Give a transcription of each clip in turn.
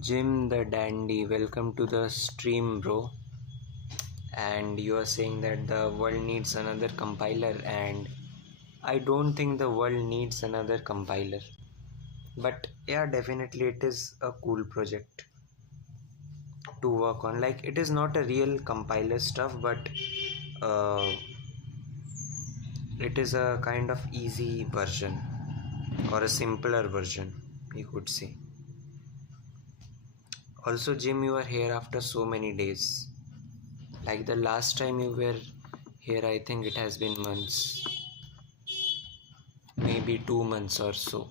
Jim the Dandy, welcome to the stream, bro. And you are saying that the world needs another compiler, and I don't think the world needs another compiler. But yeah, definitely it is a cool project to work on. Like, it is not a real compiler stuff, but uh, it is a kind of easy version or a simpler version, you could say. Also, Jim, you are here after so many days. Like the last time you were here, I think it has been months, maybe 2 months or so.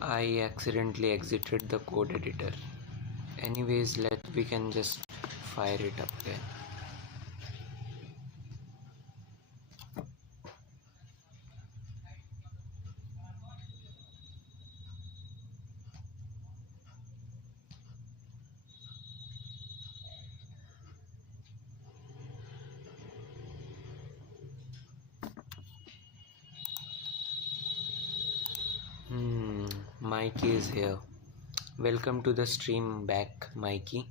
I accidentally exited the code editor. Anyways, we can just fire it up again. Mikey is here. Welcome to the stream back, Mikey.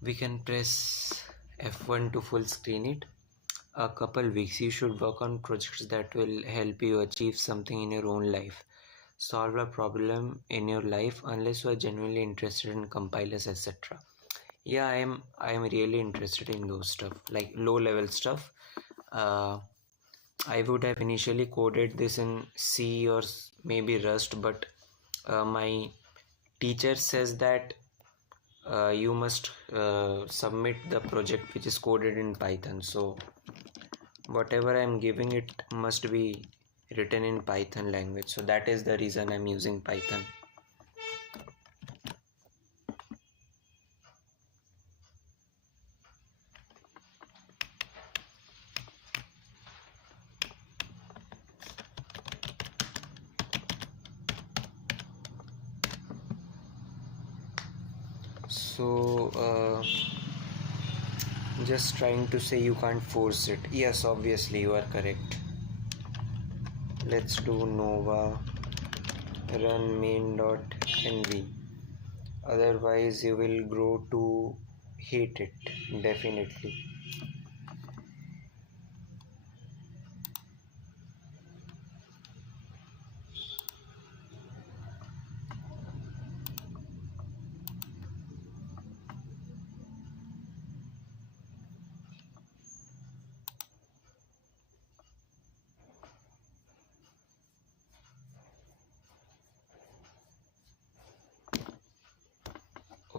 We can press F1 to full screen it. A couple weeks you should work on projects that will help you achieve something in your own life. Solve a problem in your life unless you are genuinely interested in compilers, etc. Yeah, I am really interested in those stuff, like low level stuff. I would have initially coded this in C or maybe Rust, but my teacher says that you must submit the project which is coded in Python. So whatever I'm giving it must be written in Python language. So that is the reason I'm using Python. So just trying to say you can't force it. Yes, obviously you are correct. Let's do Nova run main.nv. Otherwise you will grow to hate it, definitely.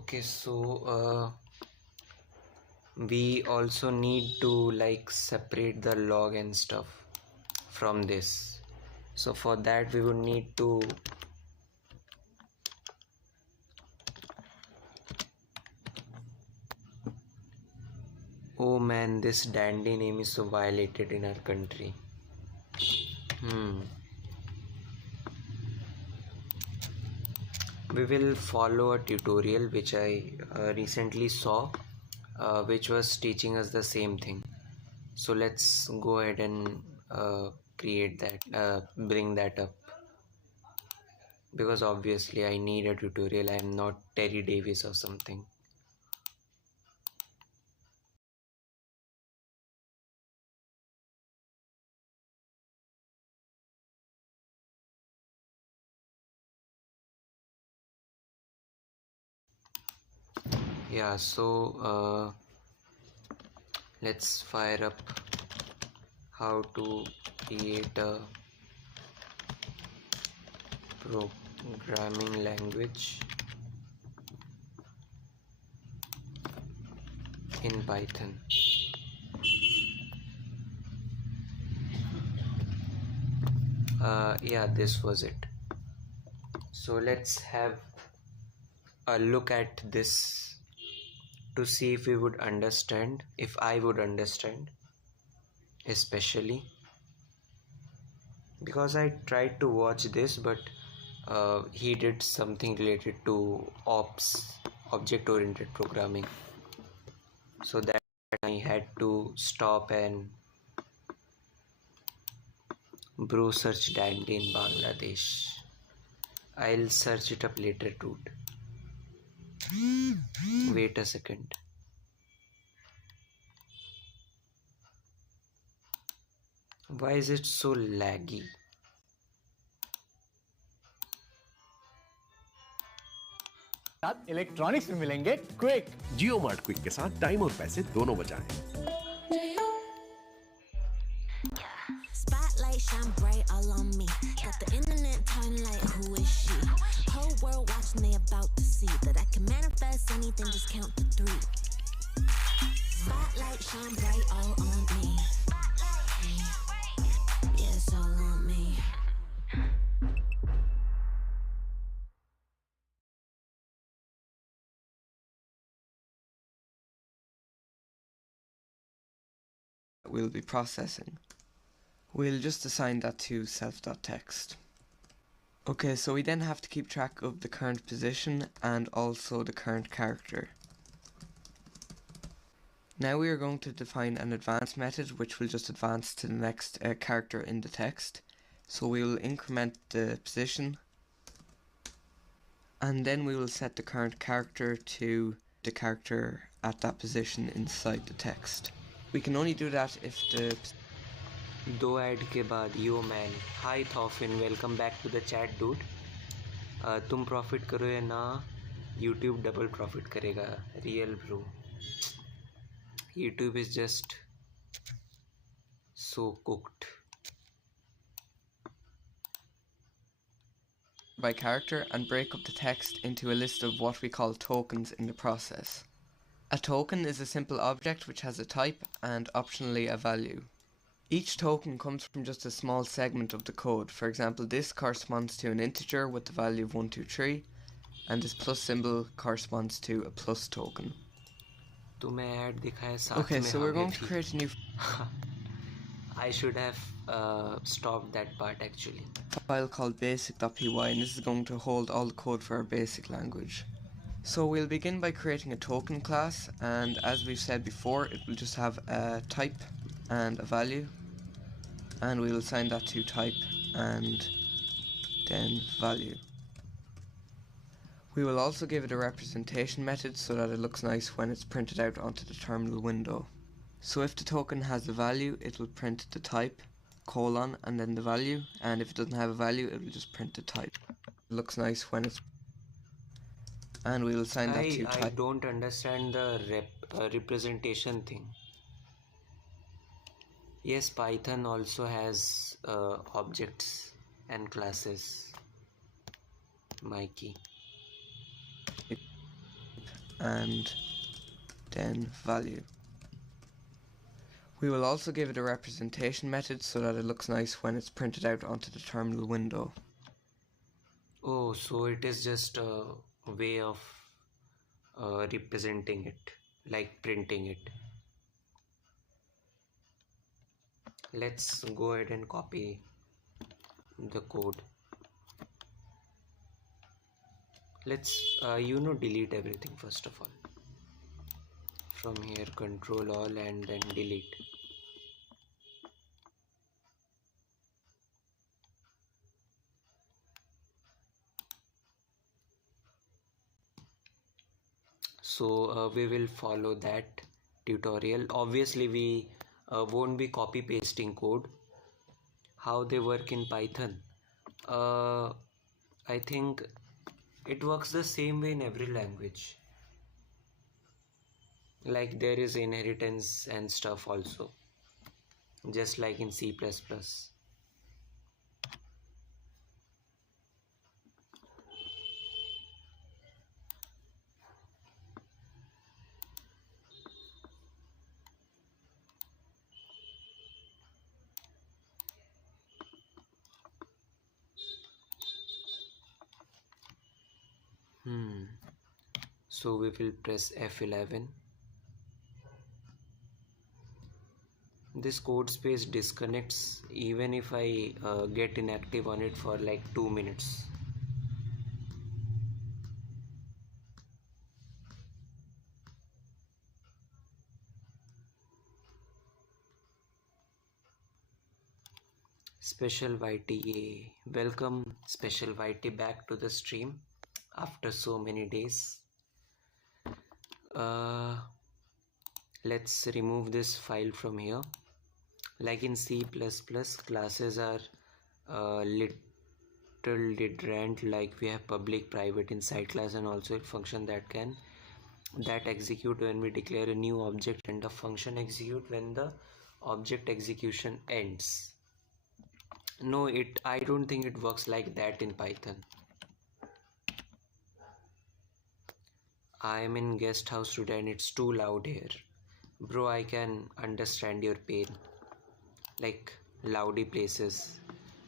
Okay, so we also need to like separate the log and stuff from this. So for that we would need to oh man, this dandy name is so violated in our country. We will follow a tutorial which I recently saw, which was teaching us the same thing. So let's go ahead and create that, bring that up, because obviously I need a tutorial. I am not Terry Davis or something. Yeah, so let's fire up how to create a programming language in Python. Yeah, this was it. So let's have a look at this to see if we would understand, if I would understand, especially because I tried to watch this, but he did something related to object oriented programming, so that I had to stop and bro search that in Bangladesh. I'll search it up later, dude. Wait a second. Why is it so laggy? साथ electronics में मिलेंगे quick. जियो mart quick के साथ time और पैसे दोनों बचाएं। Spotlight shine bright all on me. Got the internet talking like, who is she? Whole world watching, they about to see that I can manifest anything, just count to 3. Spotlight shine bright all on me. Yeah, it's all on me. We'll be processing. We'll just assign that to self.text. Okay, so we then have to keep track of the current position and also the current character. Now we are going to define an advance method which will just advance to the next character in the text. So we will increment the position, and then we will set the current character to the character at that position inside the text. We can only do that if the... दो ad के बाद yo man hi थॉफिन welcome back to the chat dude. तुम profit करो या ना, YouTube double profit करेगा। Real bro, YouTube is just so cooked. by character and break up the text into a list of what we call tokens in the process. A token is a simple object which has a type and optionally a value. Each token comes from just a small segment of the code. For example, this corresponds to an integer with the value of 123, and this plus symbol corresponds to a plus token. Okay, so we're going to create a new I should have stopped that part actually. file called basic.py, and this is going to hold all the code for our basic language. So we'll begin by creating a token class, and as we've said before, it will just have a type and a value, and we will assign that to type and then value. We will also give it a representation method so that it looks nice when it's printed out onto the terminal window. So if the token has a value, it will print the type, colon, and then the value, and if it doesn't have a value, it will just print the type. It looks nice when it's... and we will assign that to type. I don't understand the representation thing. Yes, Python also has objects and classes. Mikey. And then value. We will also give it a representation method so that it looks nice when it's printed out onto the terminal window. Oh, so it is just a way of representing it, like printing it. Let's go ahead and copy the code. Let's delete everything first of all. From here, control all and then delete. So we will follow that tutorial. Obviously we won't be copy pasting code. How they work in Python, I think it works the same way in every language. Like there is inheritance and stuff also, just like in C++. So we will press F11. This code space disconnects even if I get inactive on it for like 2 minutes. Special YT, welcome Special YT back to the stream after so many days. Let's remove this file from here. Like in C++, classes are little different. Like we have public, private, inside class, and also a function that execute when we declare a new object, and the function execute when the object execution ends. No, I don't think it works like that in Python. I'm in guest house today and it's too loud here. Bro, I can understand your pain. Like loudy places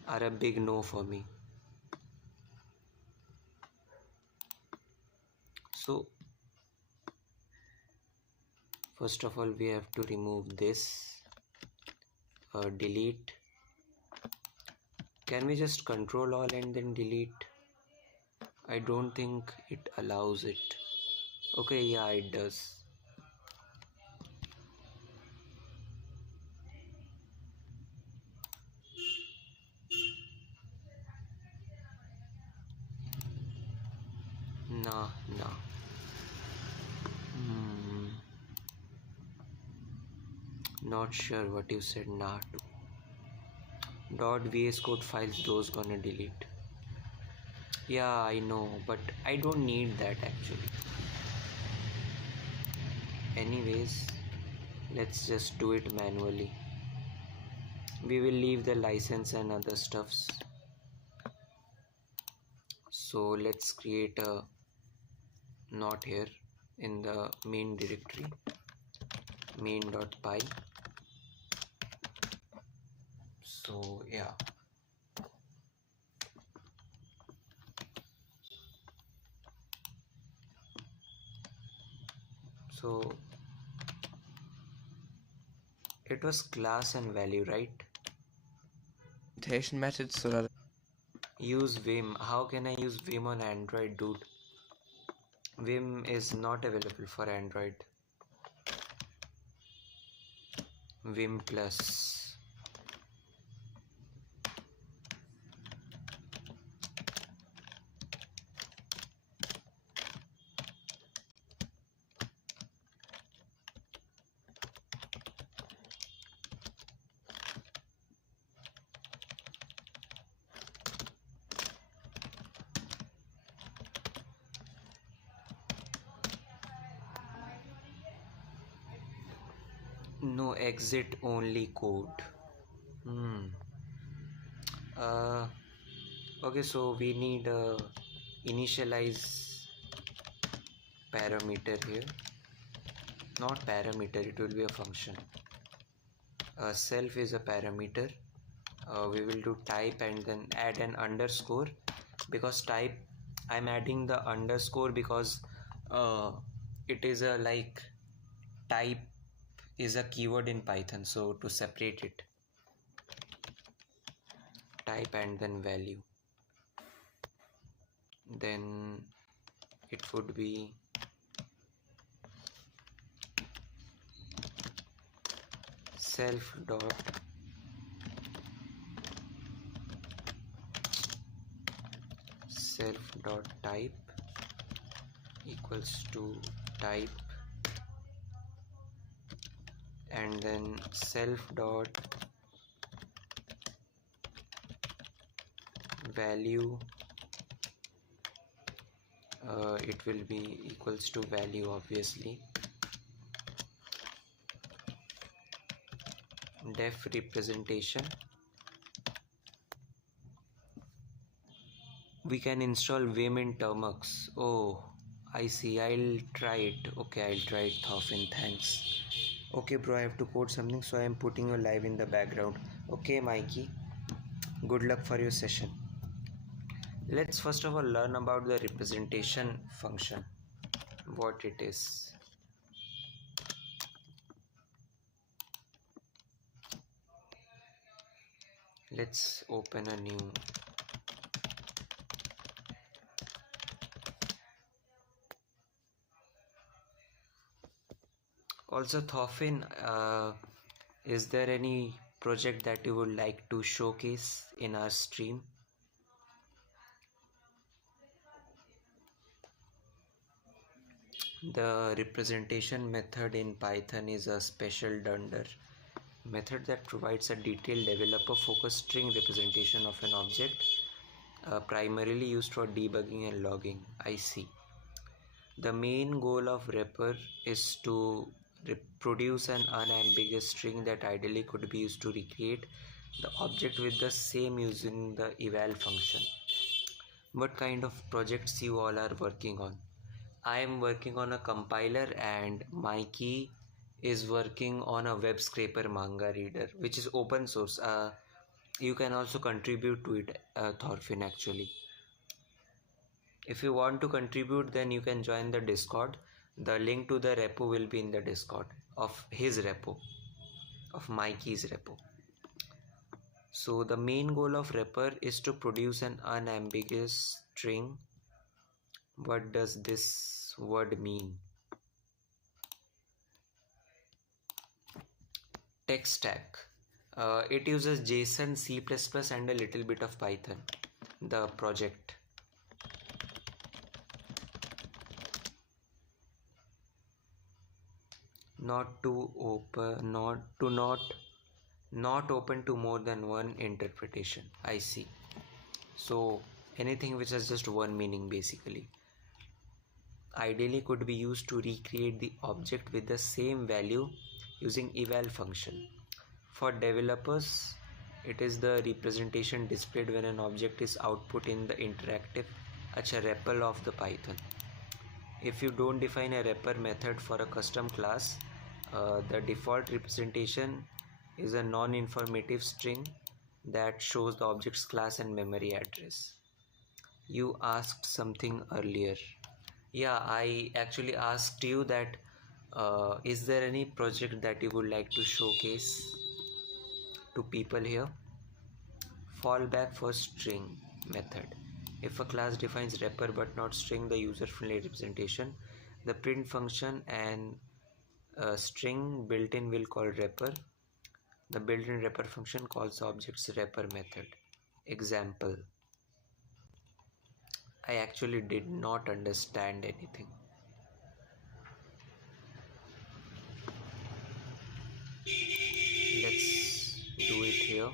are a big no for me. So first of all we have to remove this. Delete. Can we just control all and then delete? I don't think it allows it. Okay, yeah, it does. Nah. Not sure what you said nah to. .vs code files, those gonna delete. Yeah, I know, but I don't need that actually. Anyways, let's just do it manually. We will leave the license and other stuffs. So let's create a knot here in the main directory, main.py. So yeah, so it was class and value, right? Implementation method so that Use Vim. How can I use Vim on Android, dude? Vim is not available for Android. Vim Plus. No, exit only code. Okay, so we need a initialize parameter here. Not parameter, it will be a function. Self is a parameter. We will do type and then add an underscore, because type, I'm adding the underscore because it is a like type is a keyword in Python, so to separate it, type and then value, then it would be self dot type equals to type, and then self dot value, it will be equals to value, obviously. Def representation, we can install Vim in Termux. Oh, I see. I'll try it. Okay, I'll try it, Thorfinn. Thanks. Okay, bro, I have to code something, so I am putting you live in the background. Okay, Mikey. Good luck for your session. Let's first of all learn about the representation function. what it is. Let's open a new. Also, Thorfinn, is there any project that you would like to showcase in our stream? The representation method in Python is a special dunder method that provides a detailed developer-focused string representation of an object, primarily used for debugging and logging. I see. The main goal of repr is to produce an unambiguous string that ideally could be used to recreate the object with the same using the eval function. What kind of projects you all are working on? I am working on a compiler and Mikey is working on a web scraper manga reader which is open source. You can also contribute to it, Thorfinn, actually. If you want to contribute, then you can join the Discord. The link to the repo will be in the Discord of his repo, of Mikey's repo. So the main goal of repr is to produce an unambiguous string. What does this word mean? Tech stack. It uses JSON, C++ and a little bit of Python. The project. Not open to more than one interpretation. I see. So anything which has just one meaning basically. Ideally could be used to recreate the object with the same value using eval function. For developers, it is the representation displayed when an object is output in the interactive REPL of the Python. If you don't define a repr method for a custom class, the default representation is a non-informative string that shows the object's class and memory address. You asked something earlier. Yeah, I actually asked you that is there any project that you would like to showcase to people here? Fallback for string method. If a class defines repr but not string, the user-friendly representation, the print function and string built-in will call repr. The built-in repr function calls the object's repr method. Example. I actually did not understand anything. Let's do it here.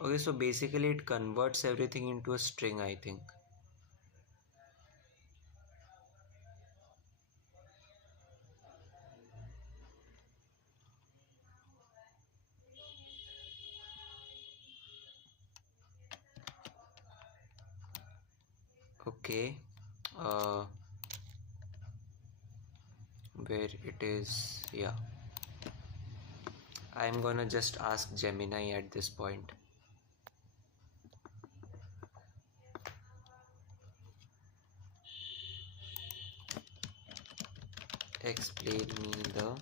Okay, so basically it converts everything into a string, I think. Okay, where it is, yeah. I'm gonna just ask Gemini at this point. Explain me the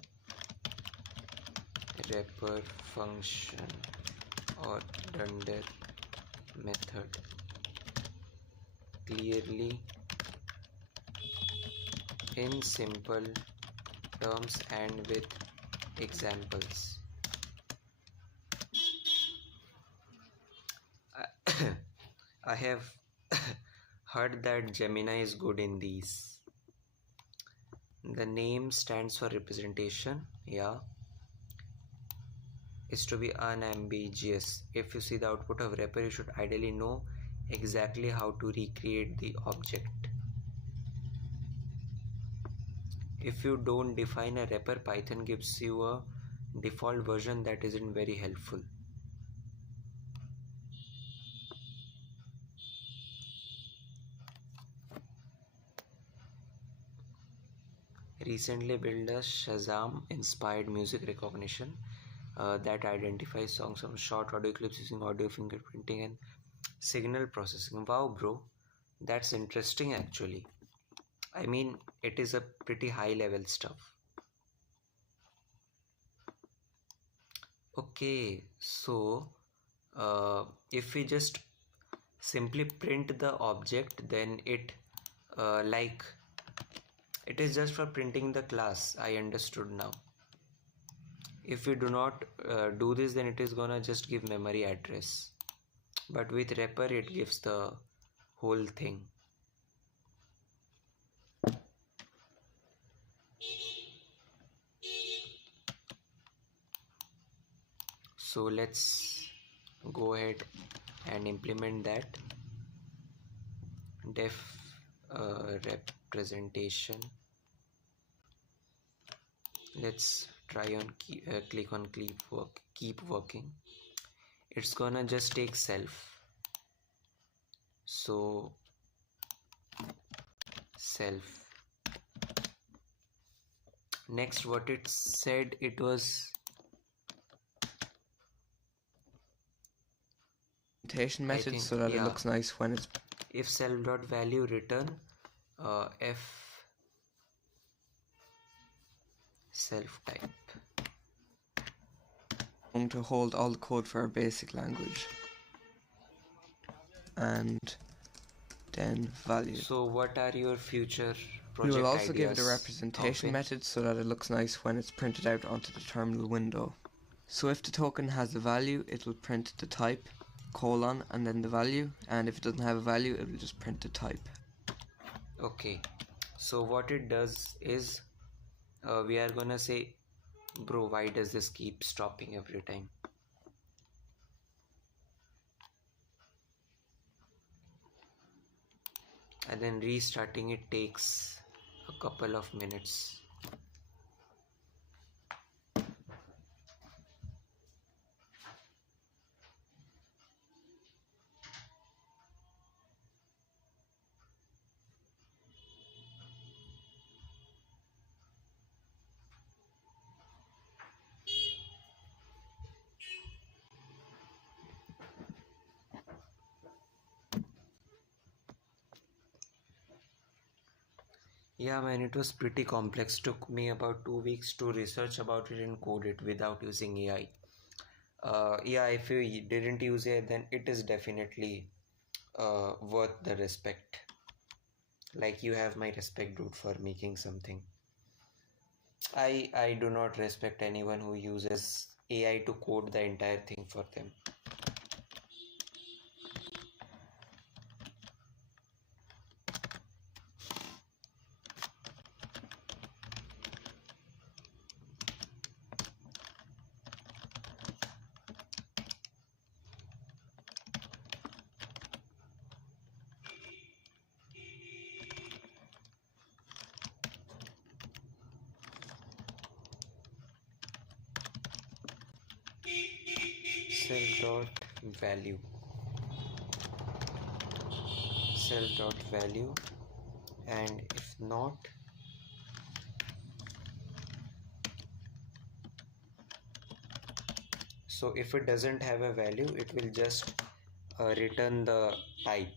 repr function or dunder method clearly in simple terms and with examples. I have heard that Gemini is good in these. The name stands for representation, yeah. Is to be unambiguous. If you see the output of repr, you should ideally know exactly how to recreate the object. If you don't define a repr, Python gives you a default version that isn't very helpful. recently built a Shazam inspired music recognition that identifies songs from short audio clips using audio fingerprinting and signal processing. Wow, bro, that's interesting actually. I mean, it is a pretty high level stuff. Okay, so if we just simply print the object, then like it is just for printing the class. I understood now. If we do not do this, then it is gonna just give memory address, but with wrapper it gives the whole thing. So let's go ahead and implement that. Def representation. Let's try on click on keep working. It's gonna just take self. So self. Next, what it said, it was Method think, so that it yeah. looks nice when it's if self dot value return f self type. going to hold all the code for our basic language. And then value. So what are your future We project will also give it a ideas representation of it? method so that it looks nice when it's printed out onto the terminal window. So if the token has a value, it will print the type, colon, and then the value, and if it doesn't have a value, it will just print the type. Okay, so what it does is we are gonna say, bro, why does this keep stopping every time? And then restarting it takes a couple of minutes. Yeah, man, it was pretty complex. Took me about 2 weeks to research about it and code it without using AI. Yeah, if you didn't use AI, then it is definitely worth the respect. Like, you have my respect, dude, for making something. I do not respect anyone who uses AI to code the entire thing for them. Self.value self.value, and if not, so if it doesn't have a value, it will just return the type.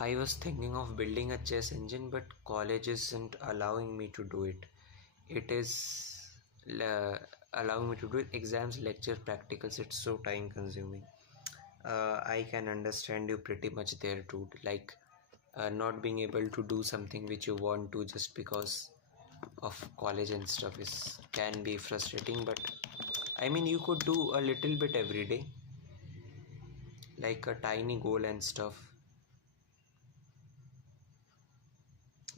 I was thinking of building a chess engine, but college isn't allowing me to do it. It is allowing me to do it. Exams, lecture, practicals, it's so time consuming. I can understand you pretty much there, dude. Like, not being able to do something which you want to just because of college and stuff can be frustrating, but I mean, you could do a little bit every day, like a tiny goal and stuff.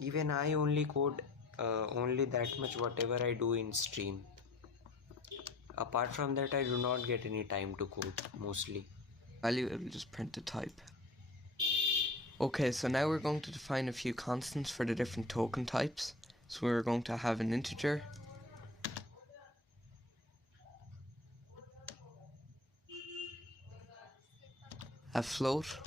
Even I only code only that much whatever I do in stream. Apart from that, I do not get any time to code mostly. Value, it will just print the type. Okay, so now we're going to define a few constants for the different token types. So we're going to have an integer, a float,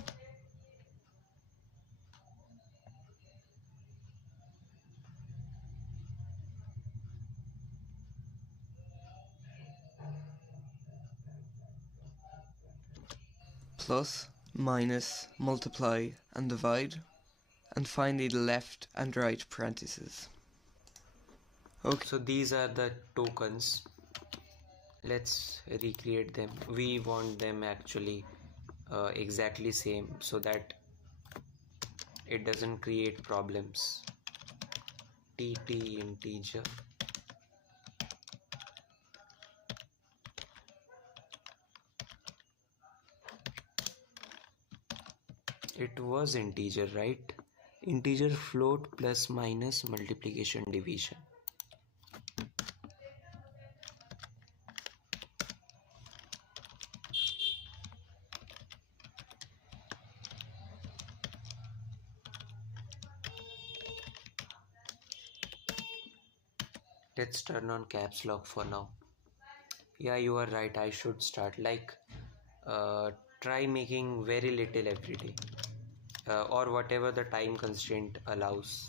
plus, minus, multiply and divide, and finally the left and right parentheses. Okay, So these are the tokens. Let's recreate them. We want them actually exactly same so that it doesn't create problems. TT integer, it was integer, right? Integer, float, plus, minus, multiplication, division. Let's turn on caps lock for now. Yeah, you are right, I should start try making very little every day, or whatever the time constraint allows.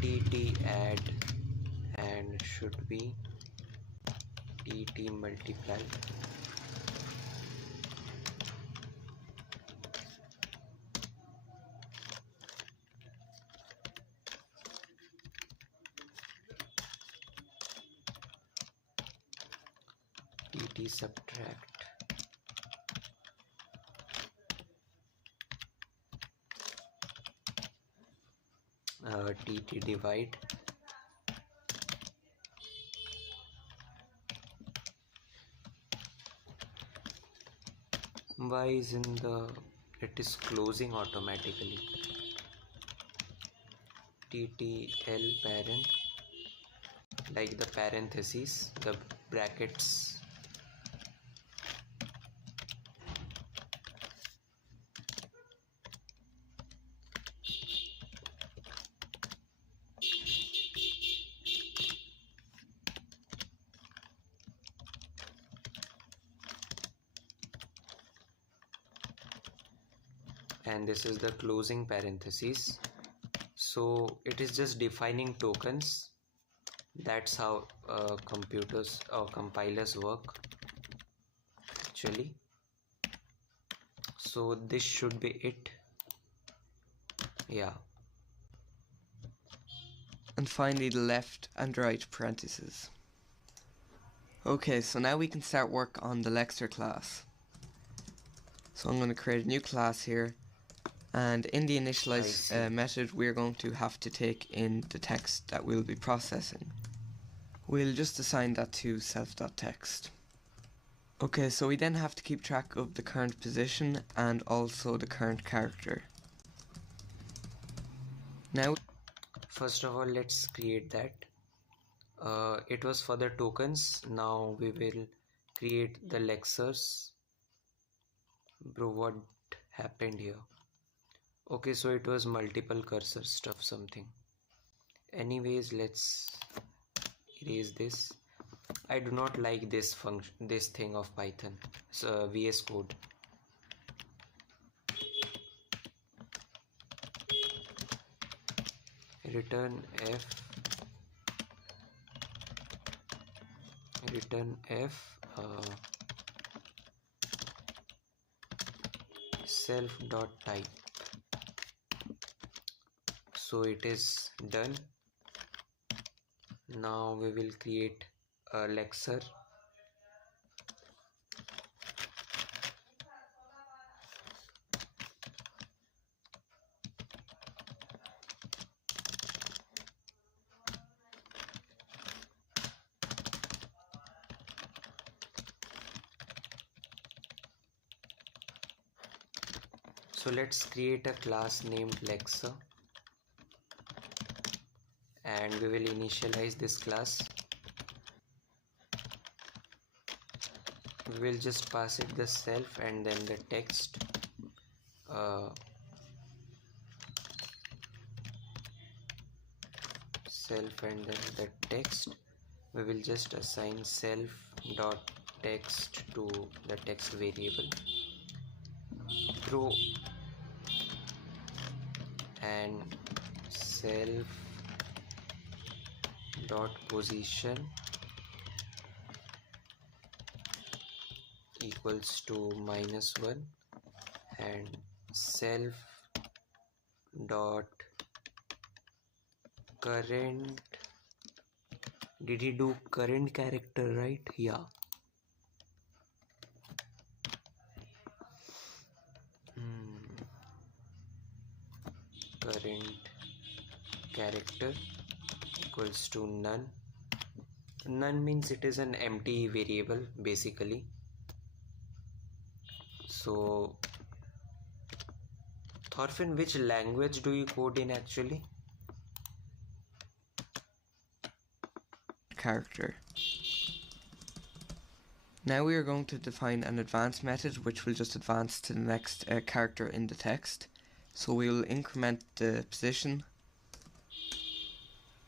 TT add and should be TT multiply. TT subtract. TT divide. Why isn't it is closing automatically? TTL parent, like the parentheses, the brackets. And this is the closing parentheses. So it is just defining tokens. That's how computers or compilers work actually. So this should be it. Yeah. and finally the left and right parentheses. Okay, so now we can start work on the Lexer class. So I'm going to create a new class here, and in the initialize method we're going to have to take in the text that we'll be processing. We'll just assign that to self.text. Okay, so we then have to keep track of the current position and also the current character. Now, First of all, let's create that. It was for the tokens. Now we will create the Lexers. Bro, what happened here? Okay, so it was multiple cursor stuff something. Anyways, let's erase this. I do not like this function, this thing of Python. So VS Code. Return F. Return F. Self.type. So it is done. Now we will create a Lexer. So let's create a class named Lexer, and we will initialize this class. We will just pass it the self and then the text. Self and then the text. We will just assign self dot text to the text variable, throw and self dot position equals to -1 and self dot current, did he do current character, right? Yeah. Current character equals to none. None means it is an empty variable basically. So Thorfinn, which language do you code in actually? Character. Now we are going to define an advance method which will just advance to the next character in the text. So we will increment the position,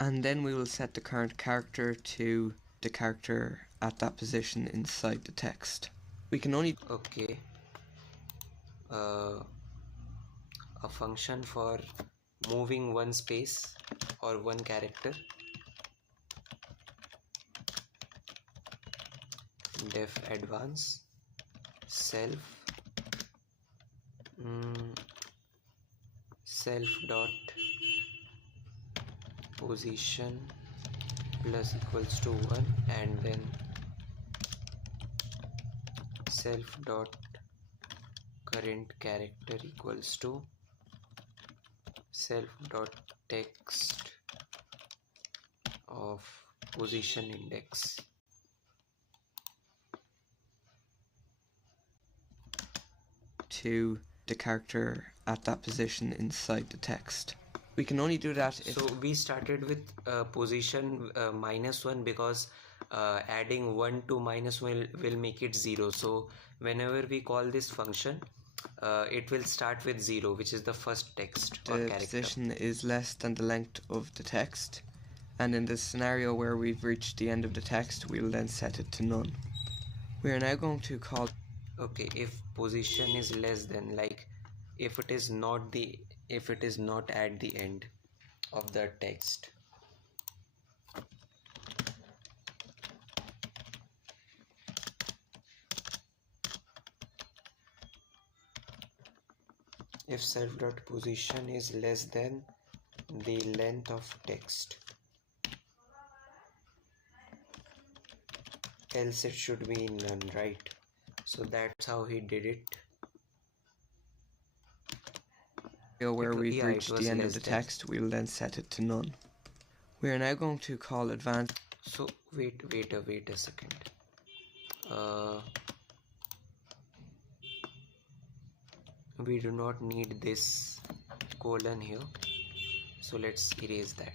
and then we will set the current character to the character at that position inside the text. We can only Okay. A function for moving one space or one character. Def advance self self dot position plus equals to 1 and then self dot current character equals to self dot text of position index. to the character at that position inside the text. We can only do that if... So we started with position -1 because adding 1 to -1 will make it 0. So whenever we call this function, it will start with 0, which is the first text or the character. position is less than the length of the text, and in this scenario where we've reached the end of the text, we will then set it to none. We are now going to call... Okay, if position is less than, like if it is not at the end of the text. If self dot position is less than the length of text, else it should be none, right? So that's how he did it. where we've Yeah, reached the end of the text, we will then set it to none. We are now going to call advance... So wait a second. We do not need this colon here, so let's erase that.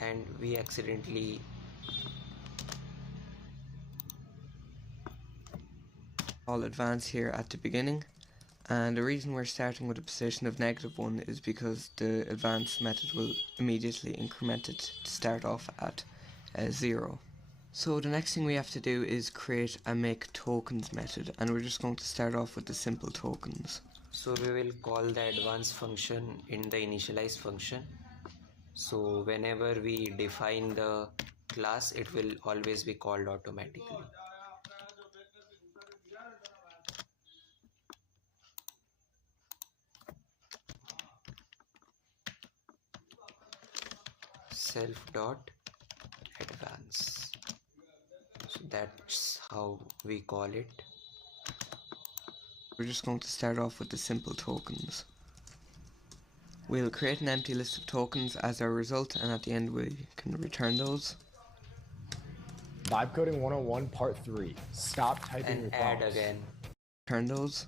And we accidentally call advance here at the beginning, and the reason we're starting with a position of -1 is because the advance method will immediately increment it to start off at 0. So the next thing we have to do is create a make tokens method, and we're just going to start off with the simple tokens. So we will call the advance function in the initialize function. So whenever we define the class, it will always be called automatically. Self dot advance. So that's how we call it. We're just going to start off with the simple tokens. We'll create an empty list of tokens as our result, and at the end we can return those. Vibe Coding 101 Part 3. Stop typing your And add prompts. again. Return those.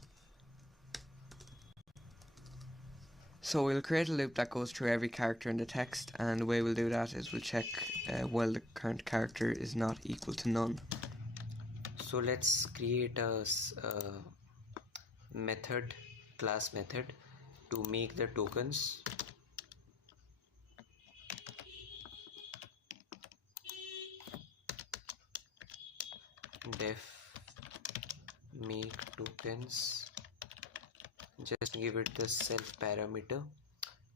So we'll create a loop that goes through every character in the text, and the way we'll do that is we'll check while the current character is not equal to none. So let's create a method, class method, to make the tokens. def make tokens, just give it the self parameter.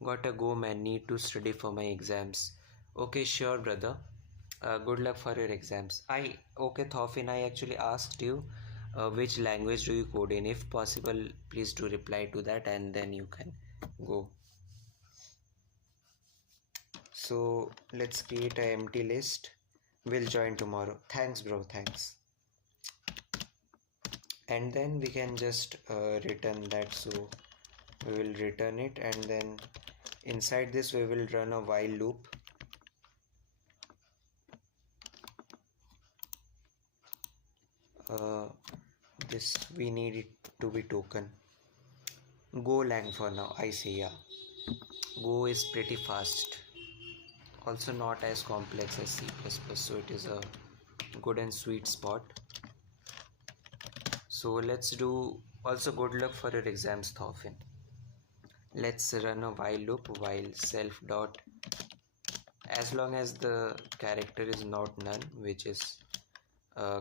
Gotta go man, need to study for my exams. Okay, sure brother. Good luck for your exams. Okay Thorfinn, I actually asked you which language do you code in. If possible, please do reply to that and then you can go. So let's create an empty list. We'll join tomorrow. Thanks bro, thanks. And then we can just return that. So we will return it, and then inside this we will run a while loop. This we need it to be token. Golang for now, I say. Yeah, Go is pretty fast, also not as complex as C++, so it is a good and sweet spot. So let's do, also good luck for your exams Thorfinn. Let's run a while loop, while self dot, as long as the character is not none, which is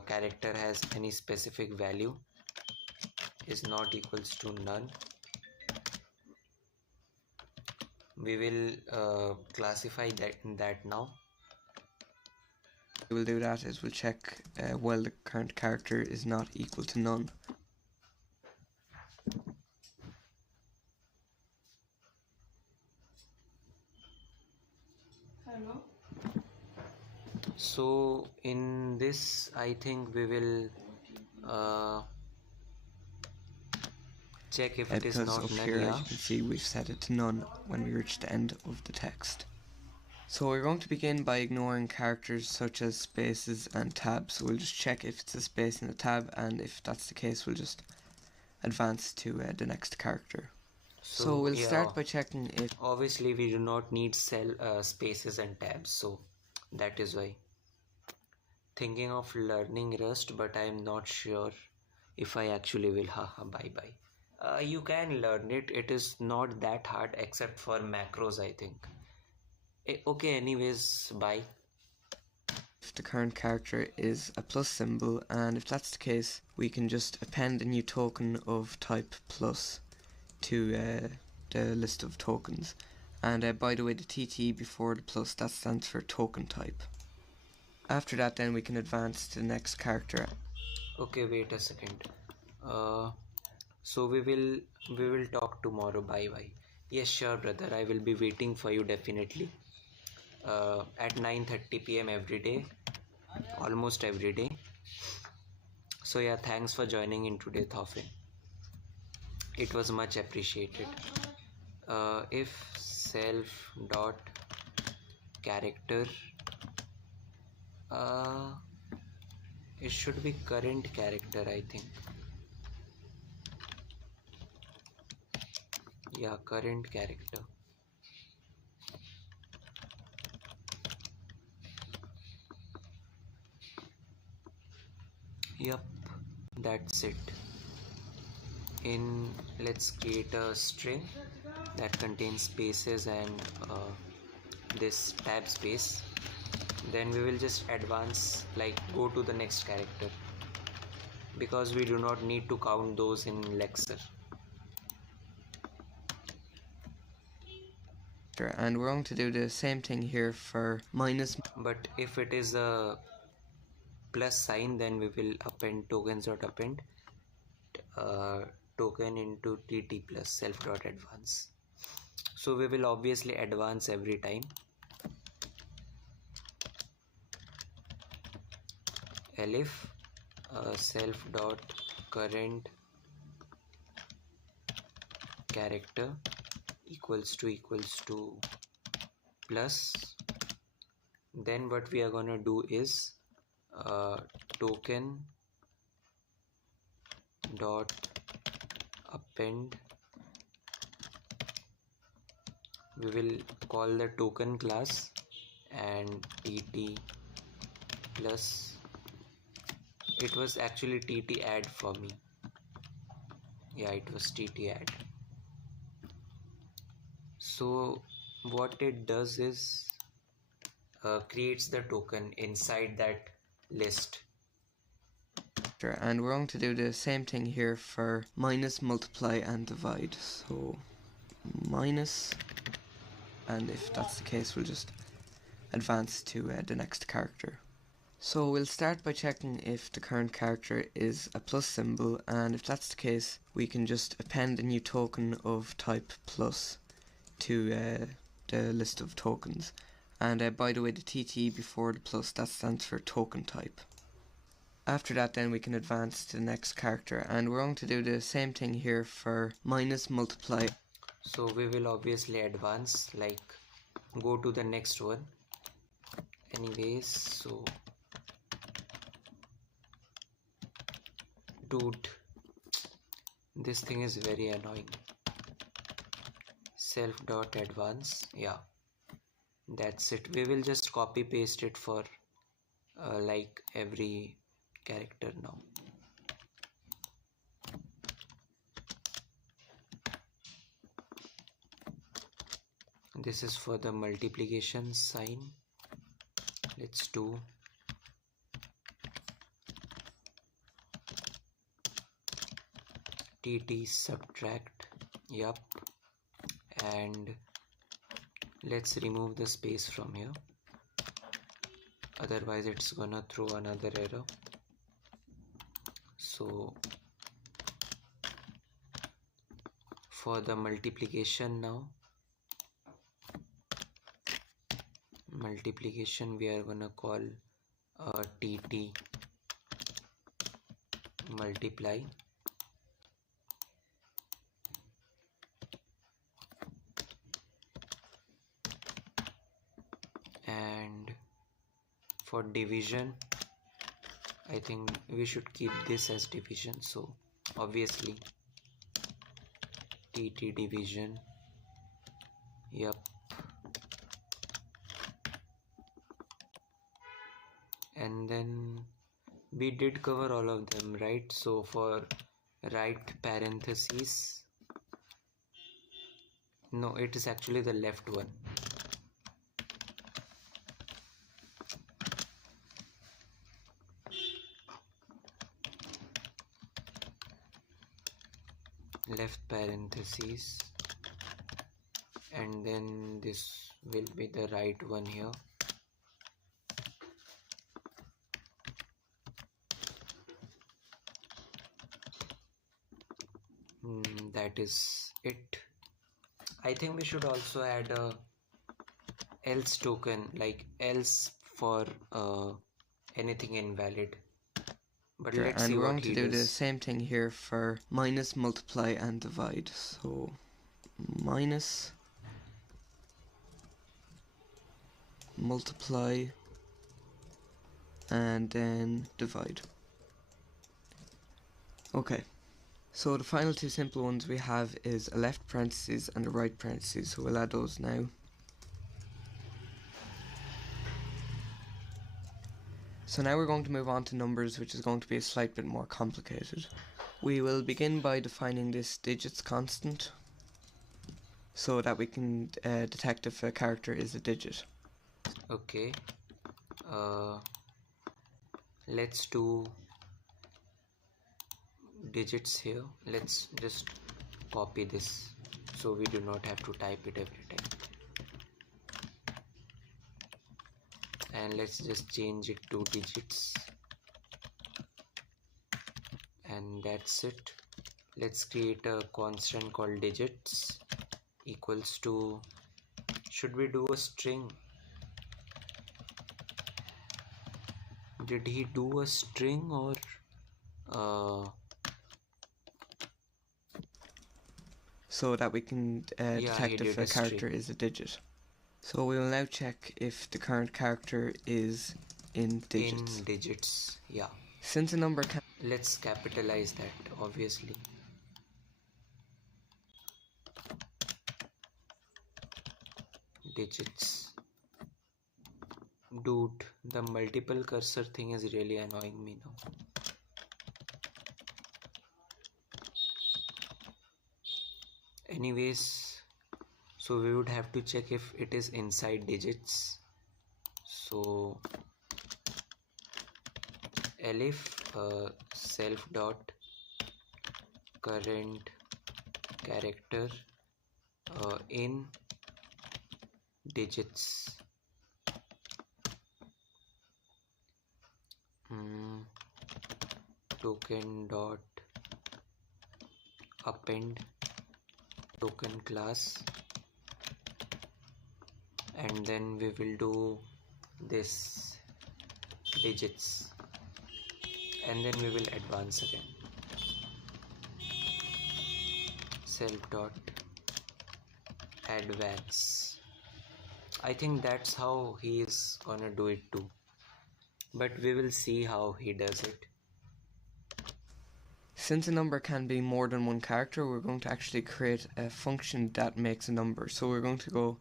character has any specific value, is not equals to none, we will classify that now. We will do that is we'll check while the current character is not equal to none. So in this, I think we will check if it is Because not up none. here, Yeah. as you can see, we've set it to none when we reach the end of the text. So we're going to begin by ignoring characters such as spaces and tabs. So we'll just check if it's a space in a tab, and if that's the case, we'll just advance to the next character. So we'll yeah, start by checking if obviously we do not need cell spaces and tabs, so that is why. Thinking of learning Rust, but I am not sure if I actually will. Haha, bye bye. You can learn it. It is not that hard except for macros, I think. Okay, anyways, bye. the current character is a plus symbol, and if that's the case, we can just append a new token of type plus to the list of tokens. And by the way, the TT before the plus, that stands for token type. After that, then we can advance to the next character. Okay, wait a second. So we will talk tomorrow. Bye bye. Yes, sure, brother. I will be waiting for you definitely. At 9:30 p.m. every day, almost every day. So yeah, thanks for joining in today, Thorfinn. It was much appreciated. If self dot character, it should be current character, I think. Yeah, current character. Yep, that's it. Let's create a string that contains spaces and this tab space. Then we will just advance, like go to the next character, because we do not need to count those in Lexer. And we're going to do the same thing here for minus. But if it is a plus sign, then we will append tokens.append token into tt plus self.advance. So we will obviously advance every time. Elif self.current character equals to plus. Then what we are gonna do is token dot append. We will call the token class and tt plus. It was actually tt add for me. Yeah, it was tt add. So what it does is creates the token inside that list. And we're going to do the same thing here for minus, multiply and divide. So minus, and if that's the case we'll just advance to the next character. So we'll start by checking if the current character is a plus symbol, and if that's the case we can just append a new token of type plus to the list of tokens. And by the way, the TT before the plus, that stands for token type. After that then we can advance to the next character, and we're going to do the same thing here for minus, multiply. So we will obviously advance, like go to the next one. Anyways, so dude, this thing is very annoying. Self dot advance, yeah, that's it. We will just copy paste it for like every character now. This is for the multiplication sign. Let's do TT subtract, yup, and let's remove the space from here, otherwise it's gonna throw another error. So for the multiplication now, multiplication we are gonna call TT multiply, and for division I think we should keep this as division, so obviously TT division, yup. And then we did cover all of them, right? So for right parentheses, no, it is actually the left one. Left parentheses, and then this will be the right one here. That is it. I think we should also add a else token, like else for anything invalid. But let's and see we're what going to he do the does. same thing here for minus, multiply and divide. So minus, multiply and then divide. Okay, so the final two simple ones we have is a left parentheses and a right parentheses, so we'll add those now. So now we're going to move on to numbers, which is going to be a slight bit more complicated. We will begin by defining this digits constant so that we can detect if a character is a digit. Okay, let's do digits here. Let's just copy this so we do not have to type it every time. And let's just change it to digits, and that's it. Let's create a constant called digits equals to, should we do a string? Did he do a string or so that we can detect if a character is a digit. So we will now check if the current character is in digits. In digits, yeah. Since a number can... Let's capitalize that, obviously. Digits. Dude, the multiple cursor thing is really annoying me now. Anyways, so we would have to check if it is inside digits. So elif self dot current character in digits. Token dot append token class, and then we will do this digits, and then we will advance again. Self dot advance. I think that's how he is gonna do it too, but we will see how he does it. Since a number can be more than one character, we're going to actually create a function that makes a number. So we're going to go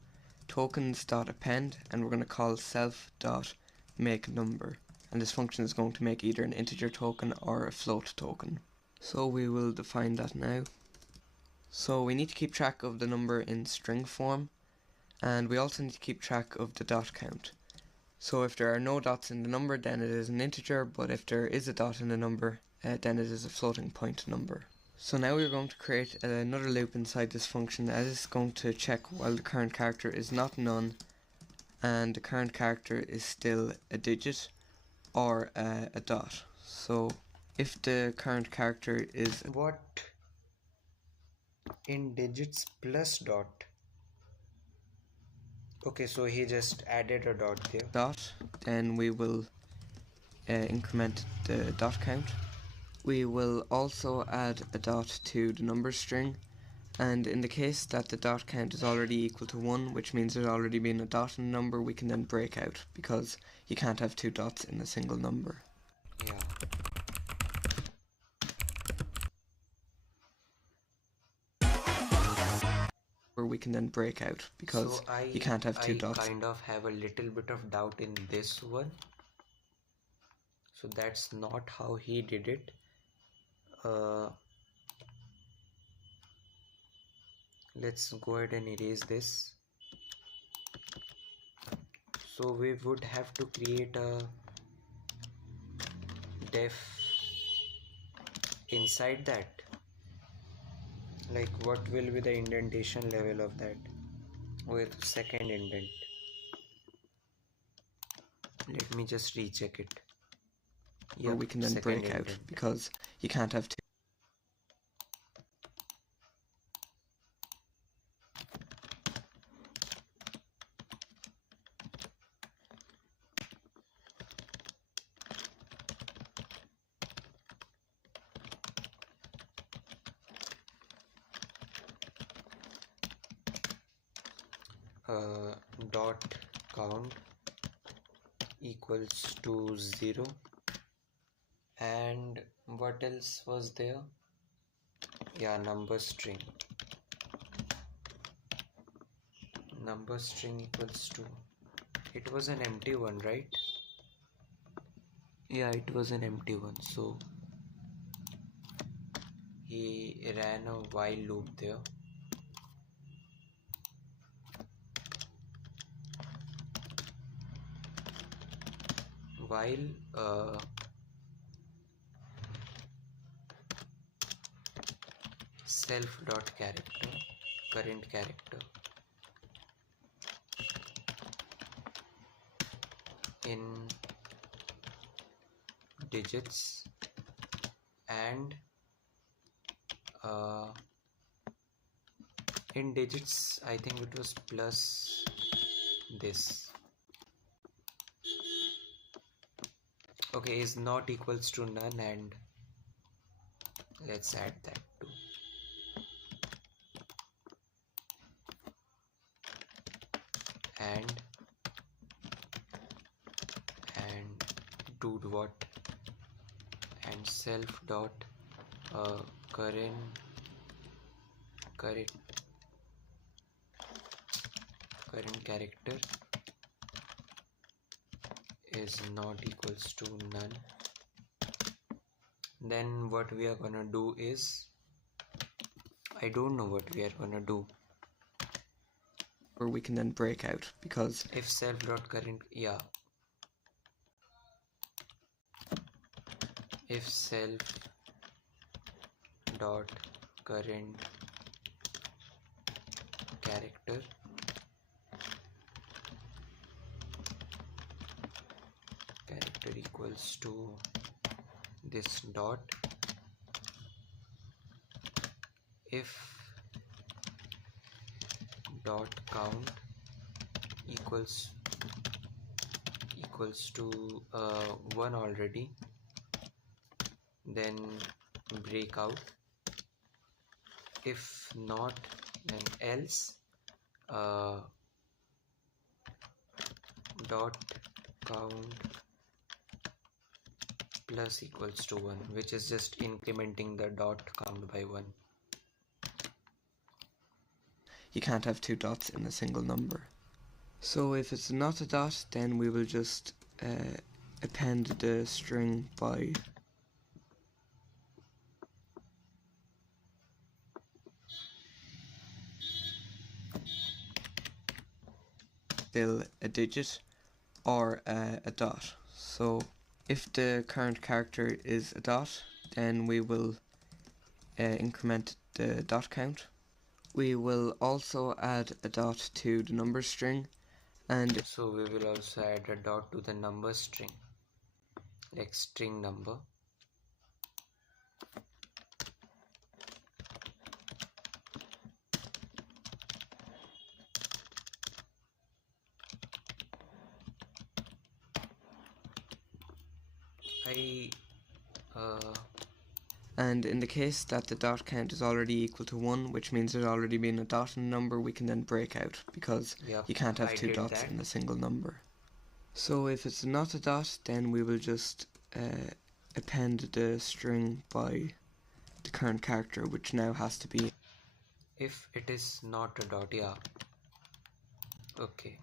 tokens.append, and we're going to call self.makeNumber, and this function is going to make either an integer token or a float token. So we will define that now. So we need to keep track of the number in string form, and we also need to keep track of the dot count. So if there are no dots in the number, then it is an integer, but if there is a dot in the number, then it is a floating point number. So now we're going to create another loop inside this function that is going to check while the current character is not none and the current character is still a digit or a dot. So if the current character is What? In digits plus dot? Okay, so he just added a dot there. dot, then we will increment the dot count. We will also add a dot to the number string, and in the case that the dot count is already equal to 1, which means there's already been a dot in a number, we can then break out, because you can't have two dots in a single number. Yeah. Where we can then break out, because So you can't have two dots. I kind of have a little bit of doubt in this one. So that's not how he did it. Let's go ahead and erase this. So we would have to create a def inside that. Like, what will be the indentation level of that with second indent? Let me just recheck it. Where we can then second break out, indent. because you can't have two. Dot count equals to 0, and what else was there? Yeah, number string equals to, it was an empty one, right? Yeah, it was an empty one. So he ran a while loop there. While self dot character current character in digits, and in digits I think it was plus this. Okay, is not equals to none, and let's add that too. And do what? And self dot current character is not equals to none. Then what we are gonna do is, I don't know what we are gonna do. Where we can then break out, because If self dot current, yeah, if self dot current character equals to this dot, if dot count equals to 1 already, then break out. If not, then else dot count plus equals to 1, which is just incrementing the dot count by 1. You can't have two dots in a single number. So if it's not a dot, then we will just append the string by still a digit or a dot. So if the current character is a dot, then we will increment the dot count. We will also add a dot to the number string, and so we will also add a dot to the number string, like string number. And in the case that the dot count is already equal to 1, which means there's already been a dot in a number, we can then break out, because you can't have two dots in a single number. So if it's not a dot, then we will just append the string by the current character, which now has to be. If it is not a dot, yeah. Okay.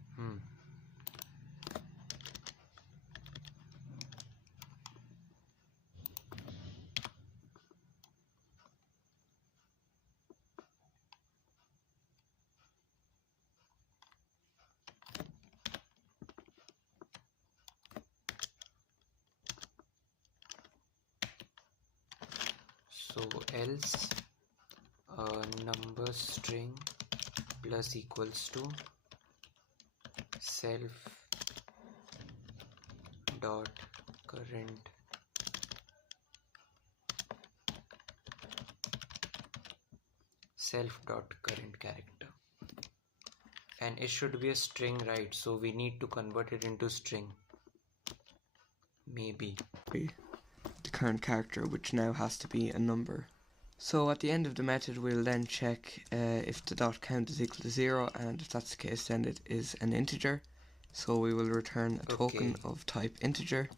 So else number string plus equals to self dot current character, and it should be a string, right? So we need to convert it into string, maybe the current character, which now has to be a number. So at the end of the method, we'll then check if the dot count is equal to 0, and if that's the case, then it is an integer. So we will return a token of type integer,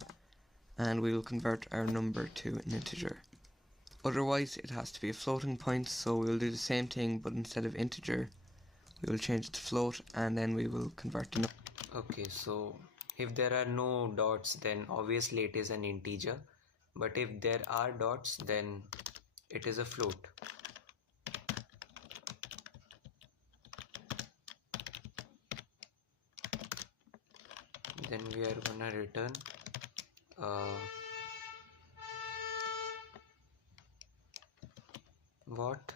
and we will convert our number to an integer. Otherwise, it has to be a floating point, so we will do the same thing, but instead of integer, we will change it to float, and then we will convert the number. Okay, so if there are no dots, then obviously it is an integer, but if there are dots, then it is a float. Then we are gonna return what?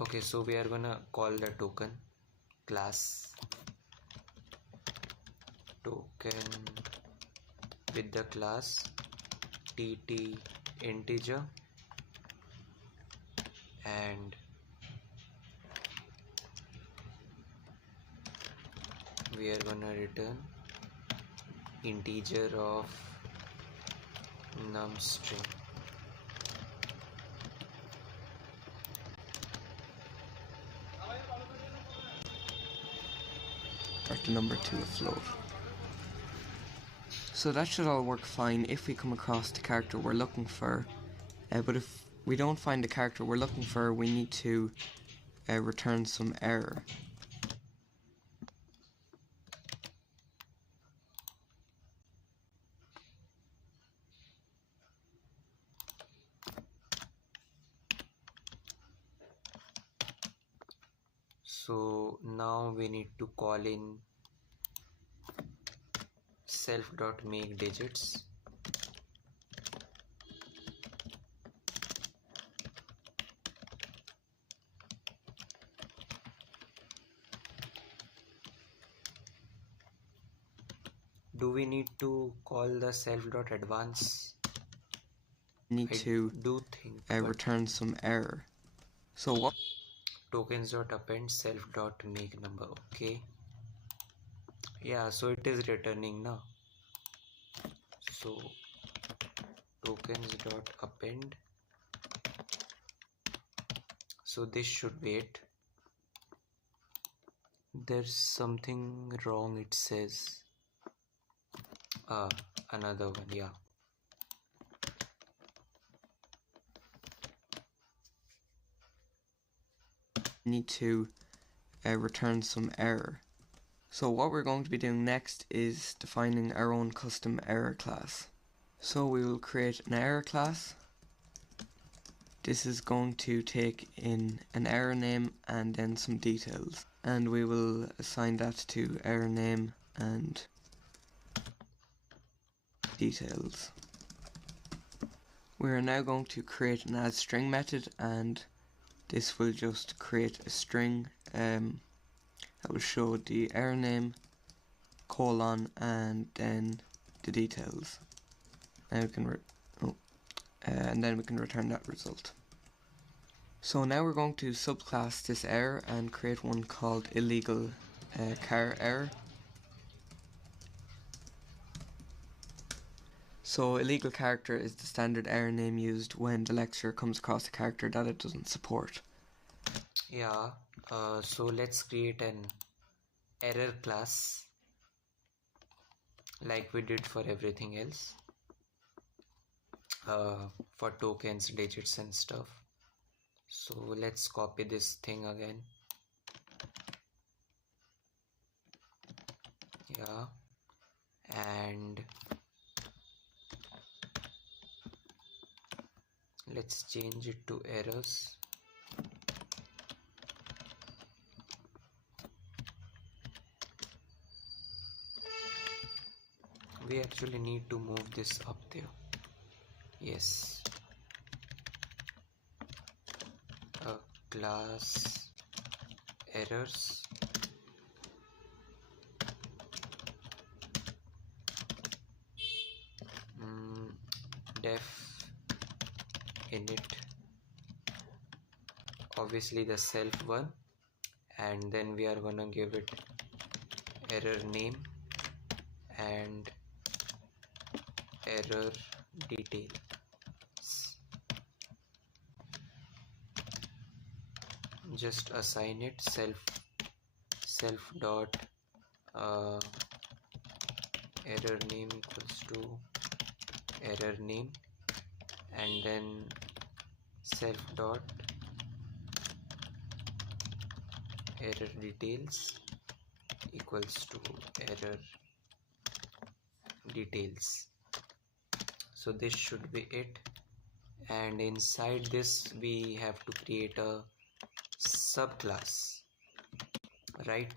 Okay, so we are gonna call the token class token with the class tt integer, and we are gonna return integer of num string. Convert the number to a float. So that should all work fine if we come across the character we're looking for, but if we don't find the character we're looking for, we need to return some error. So now we need to call in self.makeDigits, do we need to call the self.advance? Need I to do think, but return some error. So what? tokens.append self.make number. Okay. Yeah, so it is returning now. So tokens.append. So this should be it. There's something wrong, it says. Another one, yeah. Need to return some error. So what we're going to be doing next is defining our own custom error class. So we will create an error class. This is going to take in an error name and then some details, and we will assign that to error name and details. We are now going to create an add string method, and this will just create a string that will show the error name, colon, and then the details. Now we can and then we can return that result. So now we're going to subclass this error and create one called illegal car error. So illegal character is the standard error name used when the lecturer comes across a character that it doesn't support. Yeah, so let's create an error class like we did for everything else, for tokens, digits and stuff. So let's copy this thing again. Yeah, and let's change it to errors. We actually need to move this up there. Yes. Class errors. Def init, obviously the self one, and then we are gonna give it error name and error details. Just assign it self dot error name equals to error name, and then self dot error details equals to error details. So this should be it, and inside this we have to create a subclass, right?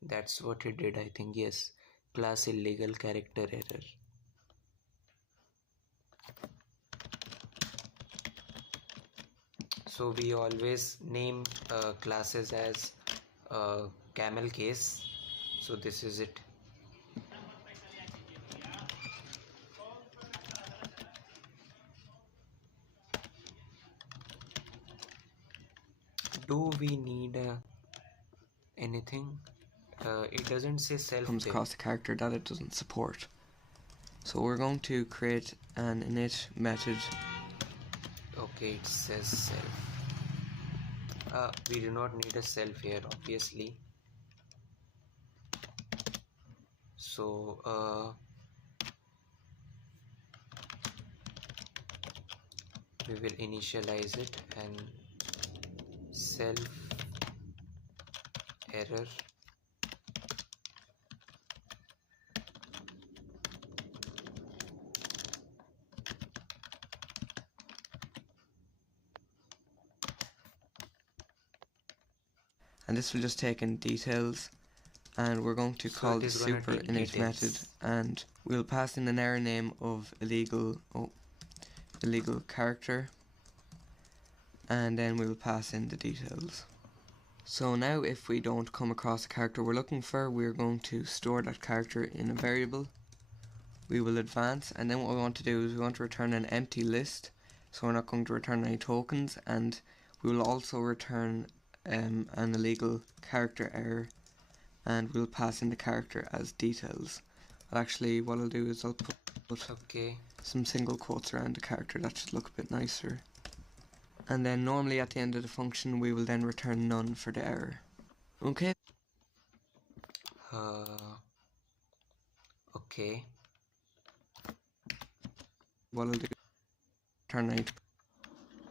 That's what it did, I think. Yes, class illegal character error. So we always name classes as camel case, so this is it. Do we need anything? It doesn't say self Comes there. across a character that it doesn't support. So we're going to create an init method. Okay, it says self. We do not need a self here, obviously. So we will initialize it and self error And this will just take in details, and we're going to So call it the is gonna super take init details. method, and we'll pass in an error name of illegal character, and then we'll pass in the details. So now if we don't come across a character we're looking for, we're going to store that character in a variable. We will advance, and then what we want to do is we want to return an empty list, so we're not going to return any tokens, and we will also return an illegal character error, and we'll pass in the character as details. Actually, what I'll do is I'll put Okay. some single quotes around the character. That should look a bit nicer. And then normally at the end of the function we will then return none for the error. Okay. Okay. What I'll do, turn I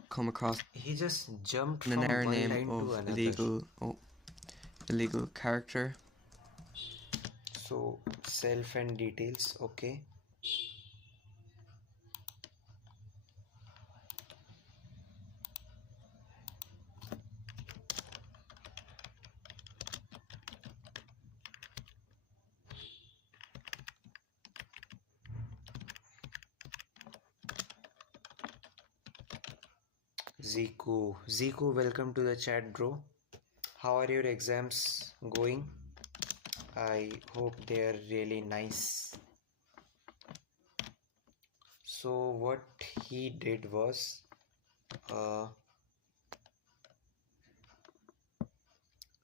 come across He just jumped an from error one name line to of another. illegal character. So self and details. Okay. Ziku, welcome to the chat, bro. How are your exams going? I hope they are really nice. So what he did was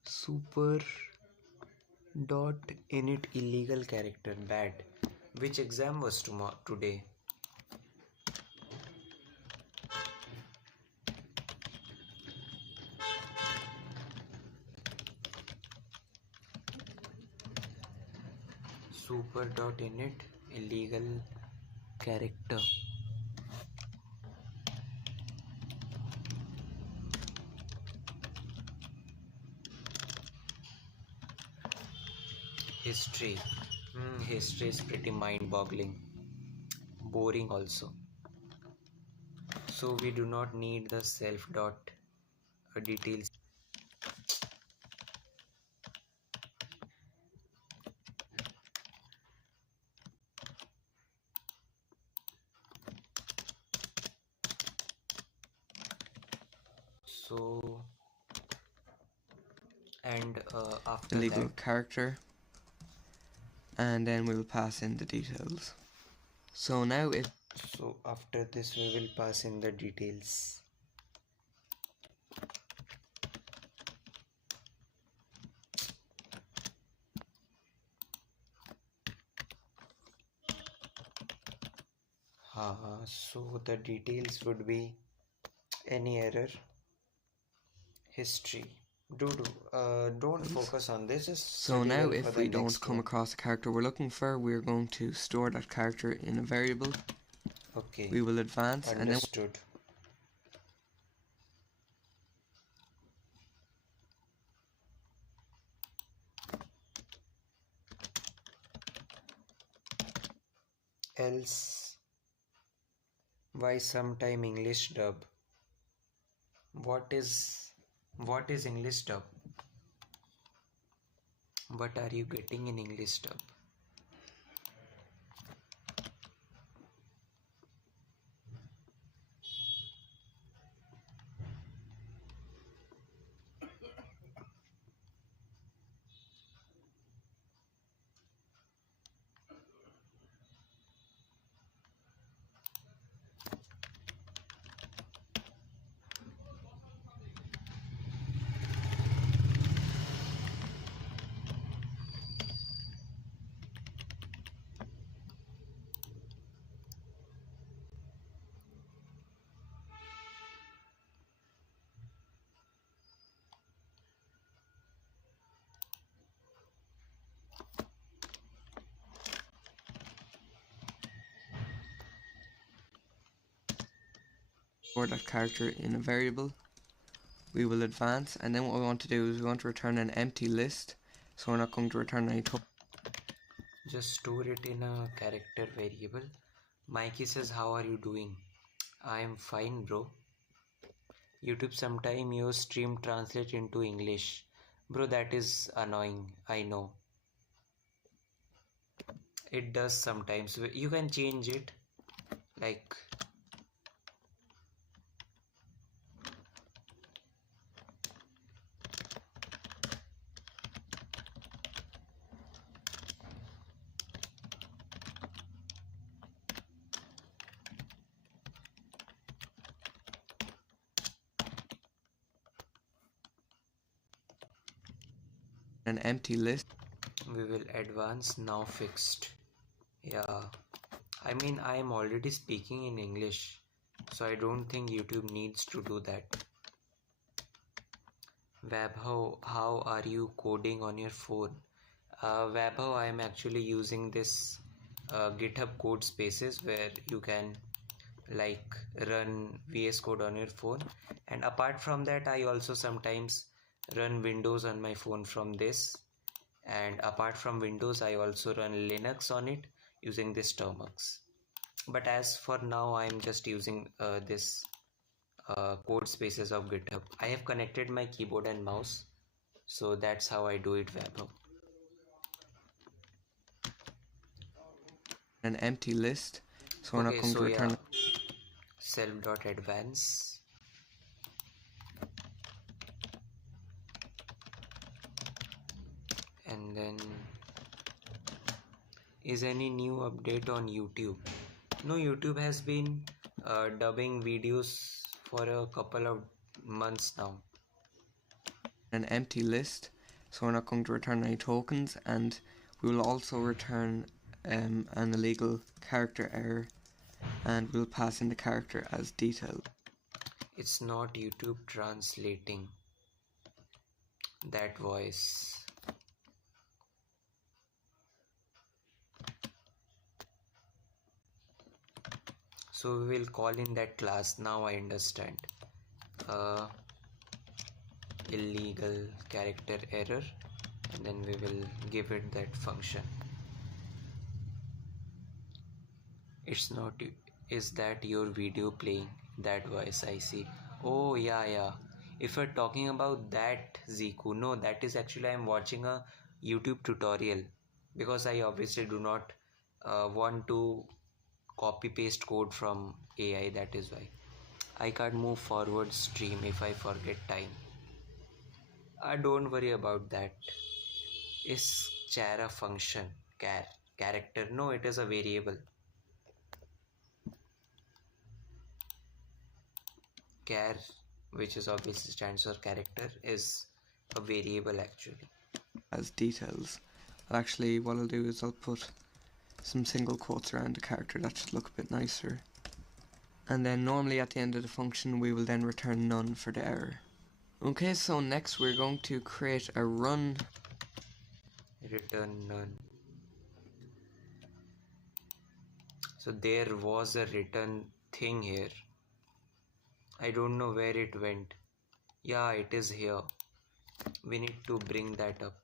super dot init illegal character bad. Which exam was today? Super dot init illegal character. History. History is pretty mind-boggling. Boring also. So we do not need the self dot details. So and after Illegal that, character, and then we will pass in the details. So now if so after this we will pass in the details. So the details would be any error, history. Don't focus on this. Just so study now well for if the we don't next come one. across a character we're looking for, we're going to store that character in a variable. Okay. We will advance, and then Understood. Else, why sometime English dub? What is English dub? What are you getting in English dub? store that character in a variable. We will advance, and then what we want to do is we want to return an empty list, so we're not going to return any Just store it in a character variable. Mikey says, how are you doing? I am fine, bro. YouTube, sometime your stream translate into English. Bro, that is annoying. I know. It does sometimes. You can change it. Like, an empty list. We will advance now fixed. Yeah, I mean, I am already speaking in English, so I don't think YouTube needs to do that. Webho, how are you coding on your phone? Webho, I am actually using this GitHub code spaces where you can like run VS Code on your phone, and apart from that I also sometimes run Windows on my phone from this, and apart from Windows I also run Linux on it using this Termux. But as for now I'm just using this code spaces of GitHub. I have connected my keyboard and mouse, so that's how I do it. Webho. An empty list, so we're not Okay, going so to return. self.advance. And then, is any new update on YouTube? No, YouTube has been dubbing videos for a couple of months now. An empty list, so we're not going to return any tokens, and we will also return an illegal character error, and we'll pass in the character as detailed. It's not YouTube translating that voice. So we will call in that class. Now I understand. Illegal character error, and then we will give it that function. It's not. Is that your video playing? That voice, I see. Oh yeah. If you're talking about that, Ziku, no, that is actually I'm watching a YouTube tutorial, because I obviously do not want to copy paste code from AI. That is why I can't move forward stream if I forget time. Don't worry about that. Is char a function? Character? No, it is a variable. Char, which is obviously stands for character, is a variable actually. As details. Actually, what I'll do is I'll put some single quotes around the character. That should look a bit nicer. And then normally at the end of the function we will then return none for the error. Okay, so next we're going to create a run. Return none. So there was a return thing here. I don't know where it went. Yeah, it is here. We need to bring that up.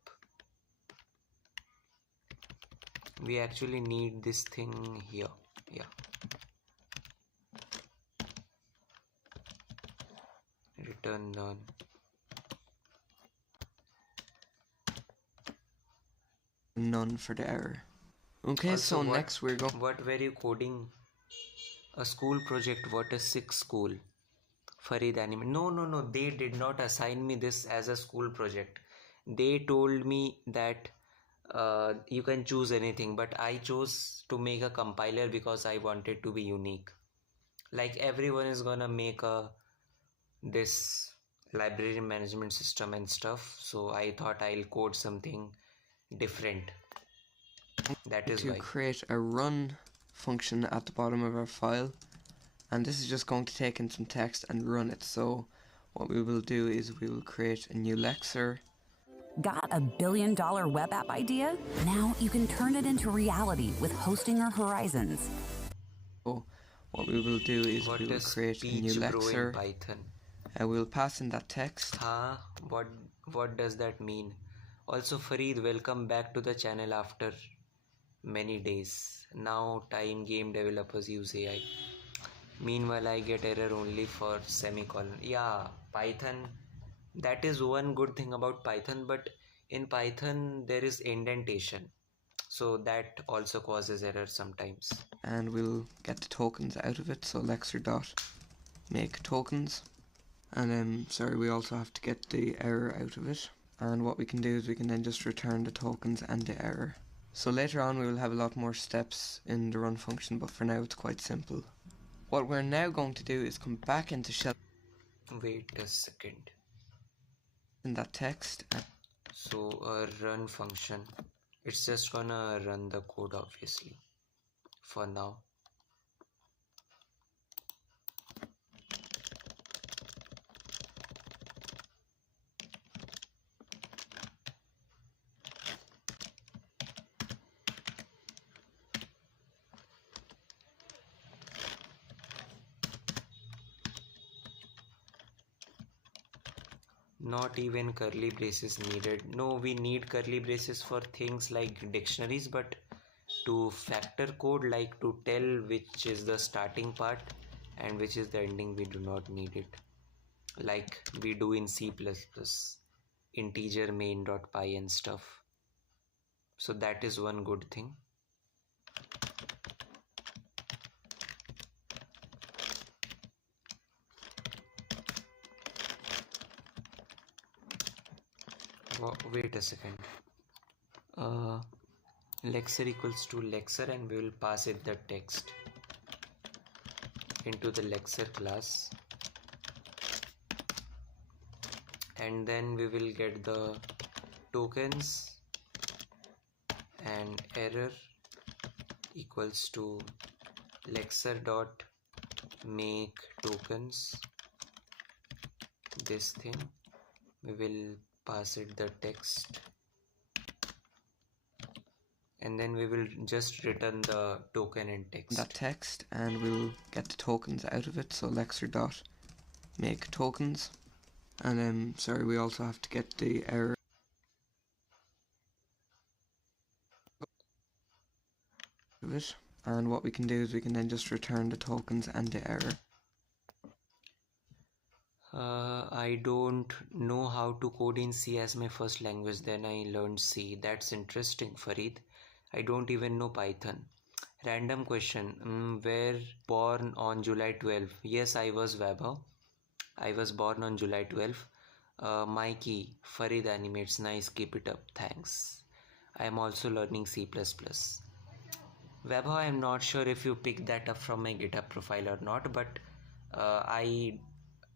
We actually need this thing here. Yeah. Return none. None for the error. Okay, Also, so next we're going. What were you coding? A school project. What is sixth school? Farid Anime. No. They did not assign me this as a school project. They told me that you can choose anything, but I chose to make a compiler because I wanted to be unique. Like everyone is gonna make this library management system and stuff, so I thought I'll code something different. That is to why. create a run function at the bottom of our file, and this is just going to take in some text and run it. So what we will do is we will create a new Lexer. Got a billion-dollar web app idea? Now you can turn it into reality with Hostinger Horizons. So what we will do is What we will is create a new speech bro in Lexer. Python? We'll pass in that text. Huh? What does that mean? Also, Farid, welcome back to the channel after many days. Now time game developers use AI. Meanwhile, I get error only for semicolon. Yeah, Python. That is one good thing about Python, but in Python there is indentation, so that also causes error sometimes. And we'll get the tokens out of it. So Lexer dot make tokens, and then we also have to get the error out of it. And what we can do is we can then just return the tokens and the error. So later on we will have a lot more steps in the run function, but for now it's quite simple. What we're now going to do is come back into shell Wait a second. in that text. So a run function, it's just gonna run the code obviously for now. Not even curly braces needed. No, we need curly braces for things like dictionaries, but to factor code, like to tell which is the starting part and which is the ending, we do not need it. Like we do in C++, integer main.py and stuff. So that is one good thing. Wait a second. Lexer equals to lexer, and we will pass it the text into the lexer class, and then we will get the tokens and error equals to lexer dot make tokens. This thing, we will pass it the text, and then we will just return the token and text. That text, and we'll get the tokens out of it. So lexer dot make tokens, and sorry, we also have to get the error of it. And what we can do is we can then just return the tokens and the error. I don't know how to code in C as my first language, then I learned C. That's interesting, Farid. I don't even know Python. Random question. Were born on July 12? Yes, I was Vaibhav. I was born on July 12. Mikey, Farid animates. Nice, keep it up. Thanks. I am also learning C++. Vaibhav, I am not sure if you picked that up from my GitHub profile or not, but I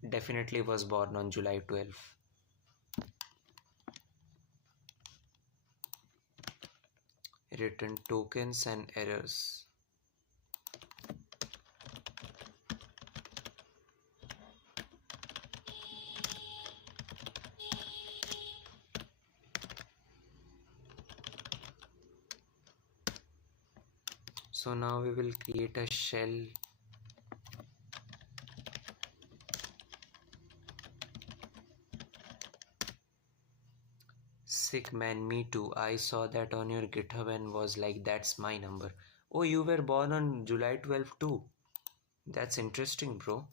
definitely was born on July 12. Return tokens and errors. So now we will create a shell. Sick man, me too. I saw that on your GitHub and was like, that's my number. Oh, you were born on July 12 too. That's interesting, bro.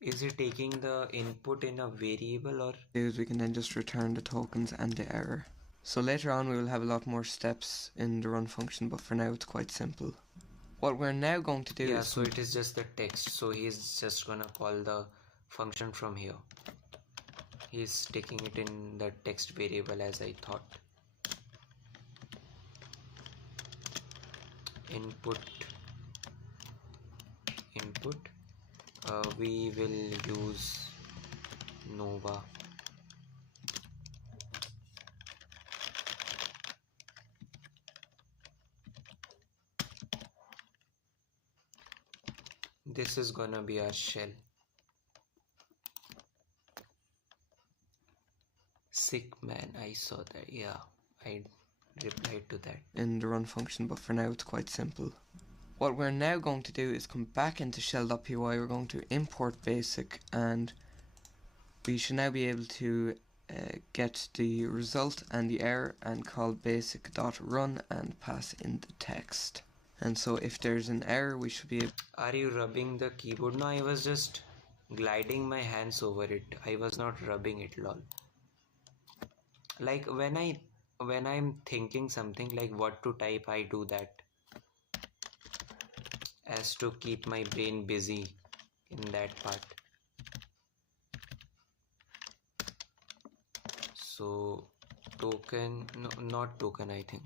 Is it taking the input in a variable or? Is we can then just return the tokens and the error. So later on we will have a lot more steps in the run function, but for now it's quite simple. What we're now going to do is... so it is just the text, so he's just gonna call the function from here. He's taking it in the text variable as I thought. Input. We will use Nova. This is gonna be our shell. Sick man, I saw that. Yeah, I replied to that. In the run function, but for now it's quite simple. What we're now going to do is come back into shell.py. We're going to import basic, and we should now be able to get the result and the error and call basic.run and pass in the text. And so if there's an error, we should be able... Are you rubbing the keyboard? No, I was just gliding my hands over it. I was not rubbing it, lol. Like when I'm thinking something like what to type, I do that as to keep my brain busy in that part. So token, no, not token, I think.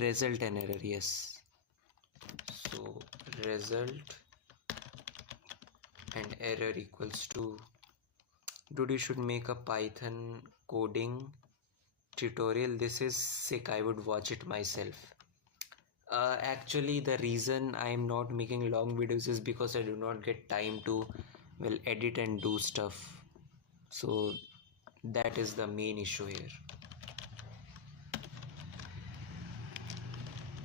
Result and error, yes. So result and error equals to, dude, you should make a Python coding tutorial. This is sick. I would watch it myself. Actually, the reason I am not making long videos is because I do not get time to, well, edit and do stuff. So that is the main issue here.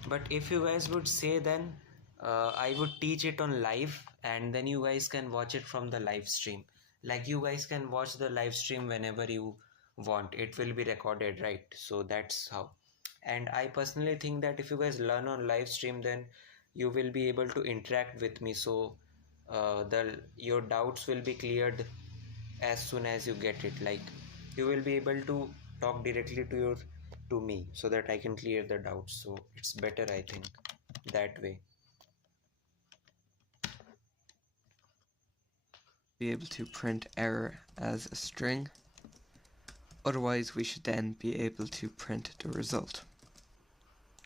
But if you guys would say, then I would teach it on live, and then you guys can watch it from the live stream. Like, you guys can watch the live stream whenever you want. It will be recorded, right? So that's how. And I personally think that if you guys learn on live stream, then you will be able to interact with me. So your doubts will be cleared as soon as you get it. Like, you will be able to talk directly to me, so that I can clear the doubts. So it's better, I think, that way. Be able to print error as a string. Otherwise, we should then be able to print the result.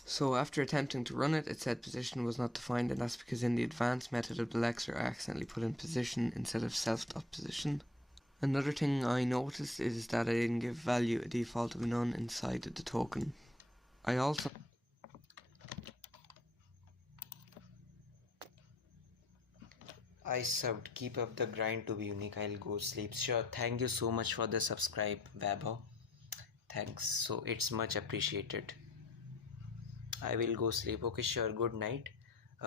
So after attempting to run it, it said position was not defined, and that's because in the advanced method of the Lexer I accidentally put in position instead of self.position. Another thing I noticed is that I didn't give value a default of none inside the token. I also I subbed. Keep up the grind to be unique. I'll go sleep. Sure. Thank you so much for the subscribe, Vaibhav. Thanks. So it's much appreciated. I will go sleep. Okay, sure. Good night.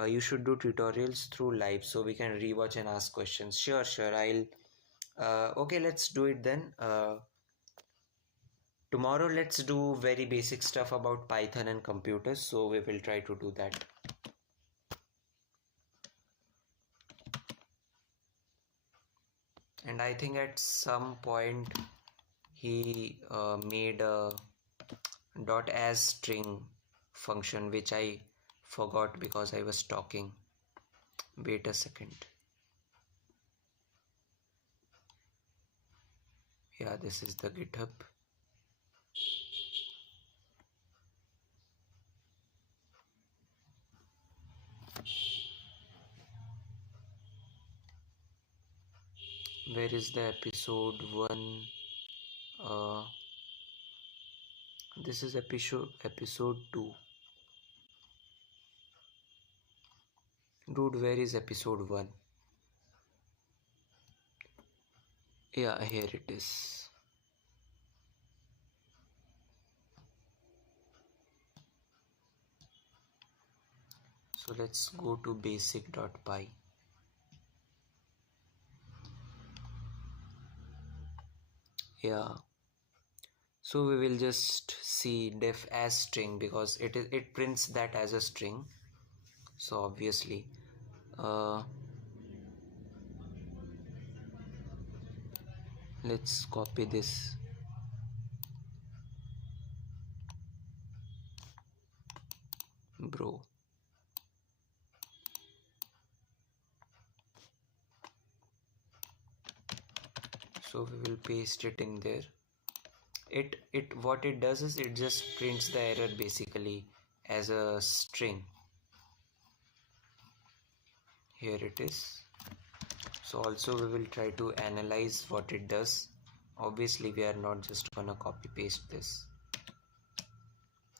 You should do tutorials through live so we can rewatch and ask questions. Sure. I'll. Okay, let's do it then. Tomorrow, let's do very basic stuff about Python and computers. So we will try to do that. And I think at some point he made a .as string function, which I forgot because I was talking. Wait a second. Yeah, this is the GitHub. Where is the episode 1? This is episode 2. Dude, where is episode 1? Yeah, here it is. So let's go to basic.py. Yeah, so we will just see def as string because it prints that as a string. So obviously let's copy this. Bro, so we will paste it in there. What it does is it just prints the error basically as a string. Here it is. So also we will try to analyze what it does. Obviously we are not just gonna copy paste this.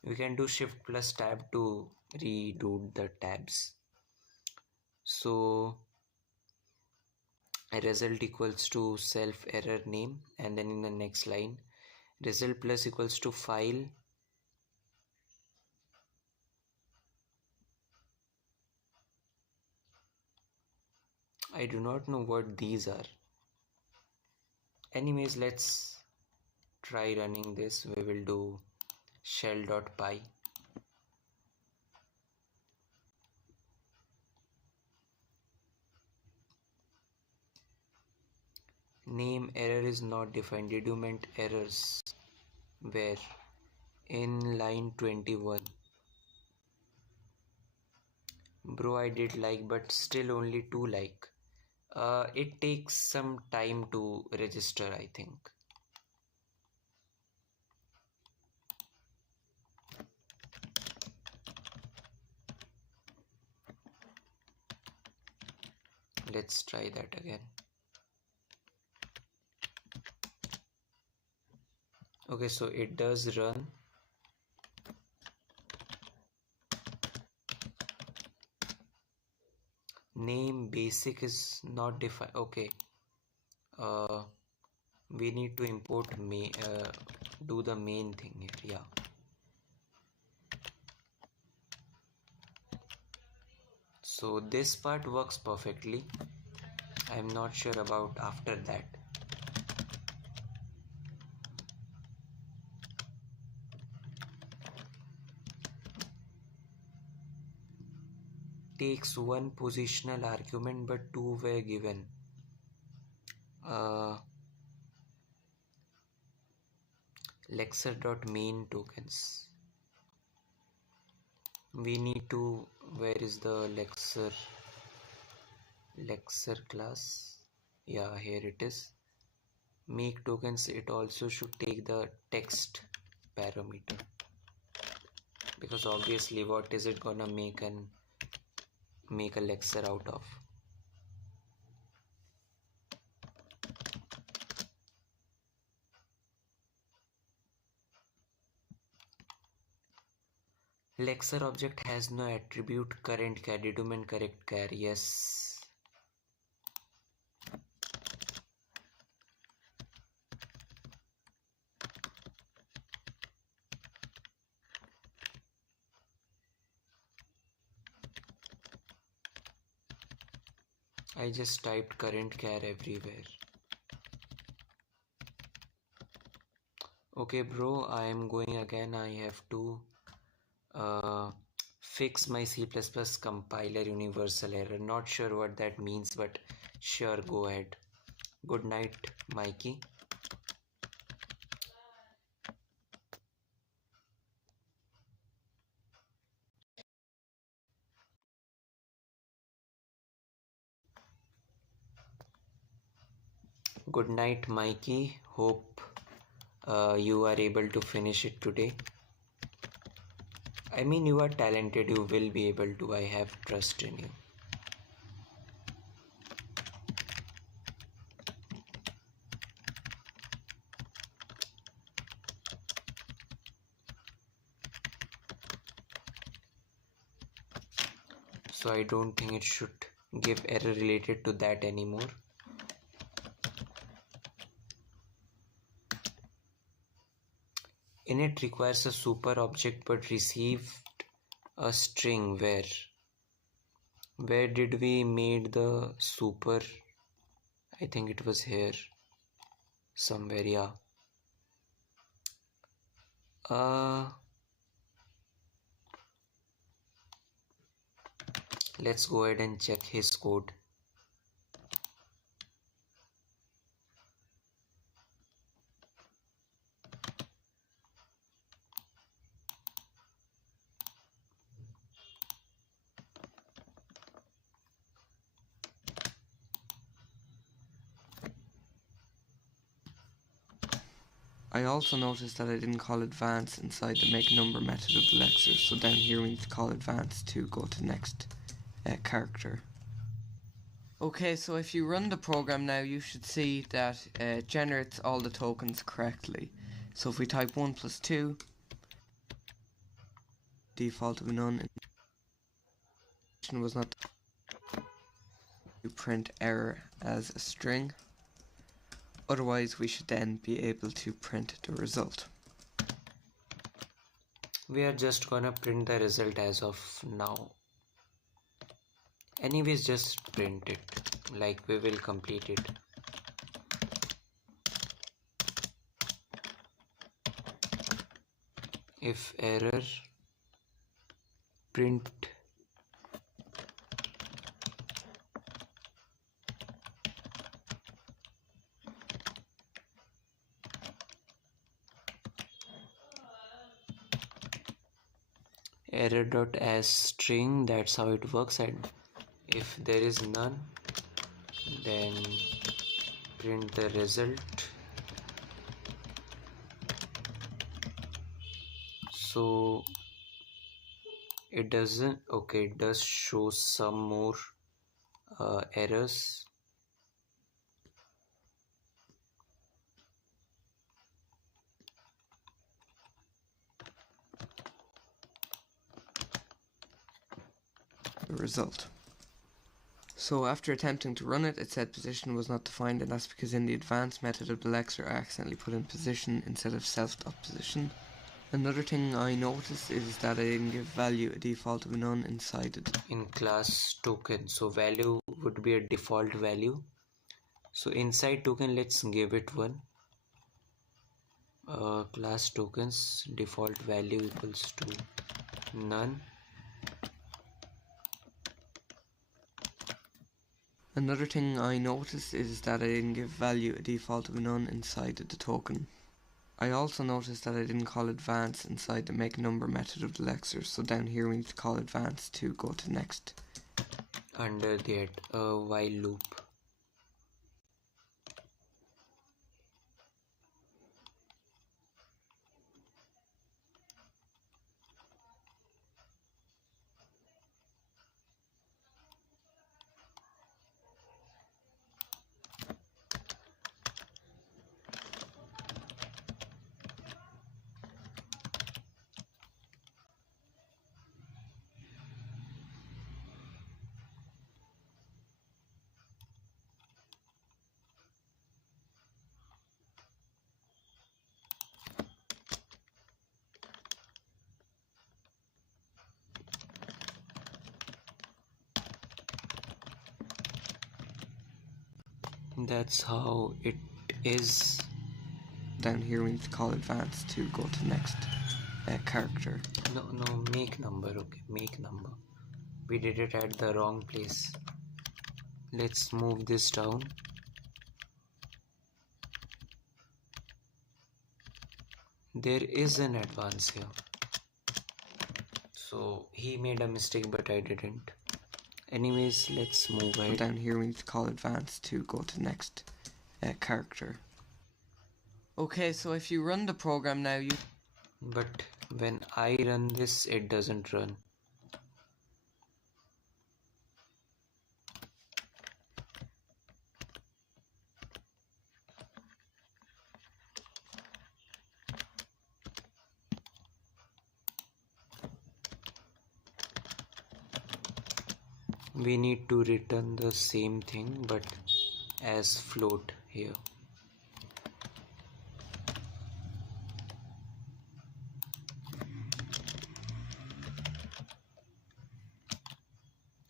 We can do shift plus tab to redo the tabs. So result equals to self error name, and then in the next line result plus equals to file I do not know what these are. Anyways, let's try running this. We will do shell.py. Name error is not defined. Did you meant errors? Where? In line 21. Bro, I did like, but still only 2 like. It takes some time to register, I think. let's try that again. Okay, so it does run. Name basic is not defined. Okay, we need to import do the main thing here. Yeah, so this part works perfectly. I'm not sure about after that. Takes one positional argument but two were given. Lexer.main tokens. We need to, where is the Lexer class? Yeah, here it is. Make tokens, it also should take the text parameter, because obviously what is it gonna make a Lexer out of? Lexer object has no attribute current char. Did you mean correct char? Yes. I just typed current char everywhere. Okay bro, I am going again. I have to fix my C++ compiler universal error. Not sure what that means, but sure, go ahead. Good night, Mikey. Good night, Mikey. Hope you are able to finish it today. I mean, you are talented, you will be able to. I have trust in you. So I don't think it should give error related to that anymore. Init requires a super object but received a string. Where did we made the super? I think it was here somewhere. Yeah. Let's go ahead and check his code. I also noticed that I didn't call advance inside the make number method of the Lexer, so down here we need to call advance to go to the next character. Okay, so if you run the program now, you should see that it generates all the tokens correctly. So if we type 1 plus 2, default of none, was not to print error as a string. Otherwise, we should then be able to print the result. We are just gonna print the result as of now. Anyways, just print it, like we will complete it. If error, print error dot as string. That's how it works. And if there is none, then print the result. So it doesn't, okay, it does show some more errors. The result. So after attempting to run it, it said position was not defined, and that's because in the advanced method of the Lexer I accidentally put in position instead of self.position. Another thing I noticed is that I didn't give value a default of none inside it. In class token, so value would be a default value. So inside token, let's give it one. Class tokens default value equals to none. Another thing I noticed is that I didn't give value a default of none inside the token. I also noticed that I didn't call advance inside the make number method of the Lexer, so down here we need to call advance to go to next. Under that while loop. That's how it is. Down here we need to call advance to go to next character. No, make number. Okay, make number. We did it at the wrong place. Let's move this down. There is an advance here. So he made a mistake, but I didn't. Anyways, let's move ahead. Down here we need to call advance to go to next character. Okay, so if you run the program now, But when I run this, it doesn't run. We need to return the same thing but as float here.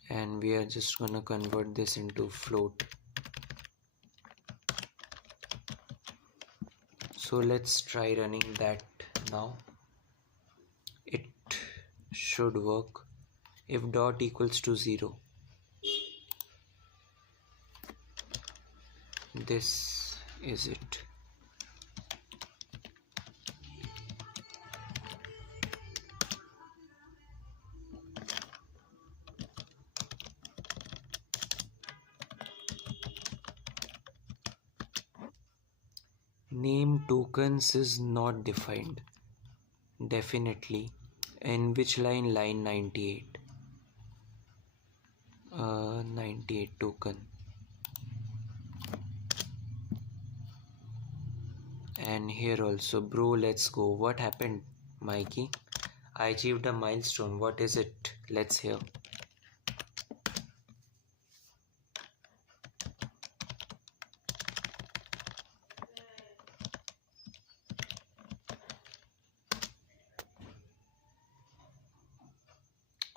And we are just gonna convert this into float. So let's try running that now. It should work if dot equals to 0. This is it. Name tokens is not defined. Definitely. In which line? Line 98. 98 token. And here also, bro, let's go. What happened, Mikey? I achieved a milestone. What is it? Let's hear.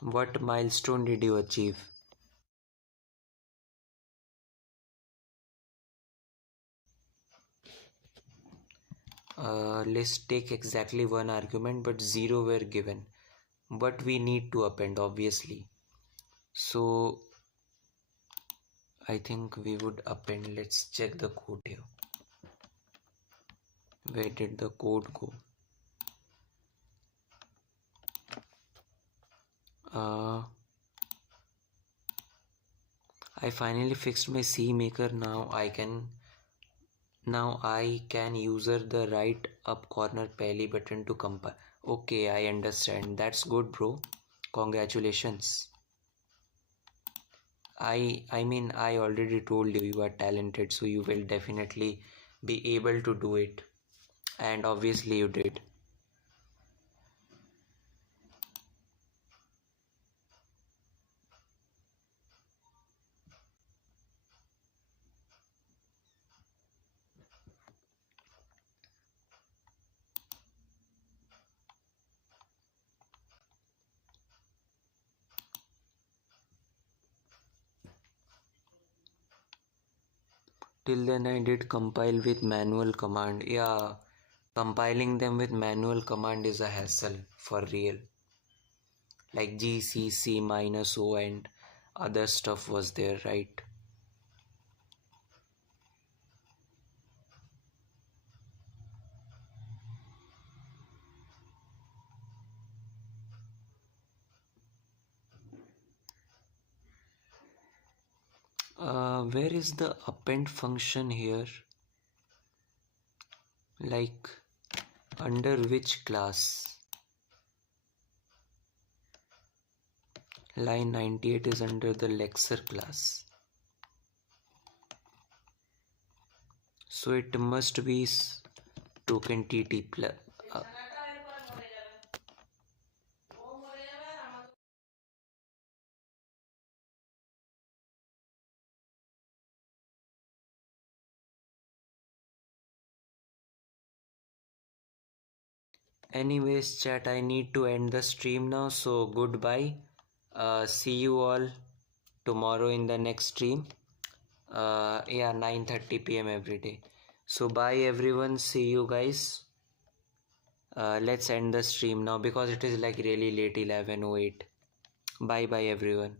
What milestone did you achieve? Let's take exactly one argument, but 0 were given. But we need to append, obviously. So I think we would append. Let's check the code here. Where did the code go? I finally fixed my CMaker. Now I can user the right up corner pally button to compile. Okay, I understand. That's good, bro. Congratulations. I already told you you are talented, so you will definitely be able to do it, and obviously you did. Till then I did compile with manual command. Yeah, compiling them with manual command is a hassle for real. Like GCC minus O and other stuff was there, right? Where is the append function here? Like under which class? Line 98 is under the Lexer class. So it must be token TT plus. Anyways, chat, I need to end the stream now, so goodbye. See you all tomorrow in the next stream. Yeah, 9:30 p.m. every day. So bye everyone. See you guys. Let's end the stream now because it is like really late, 11:08. Bye bye everyone.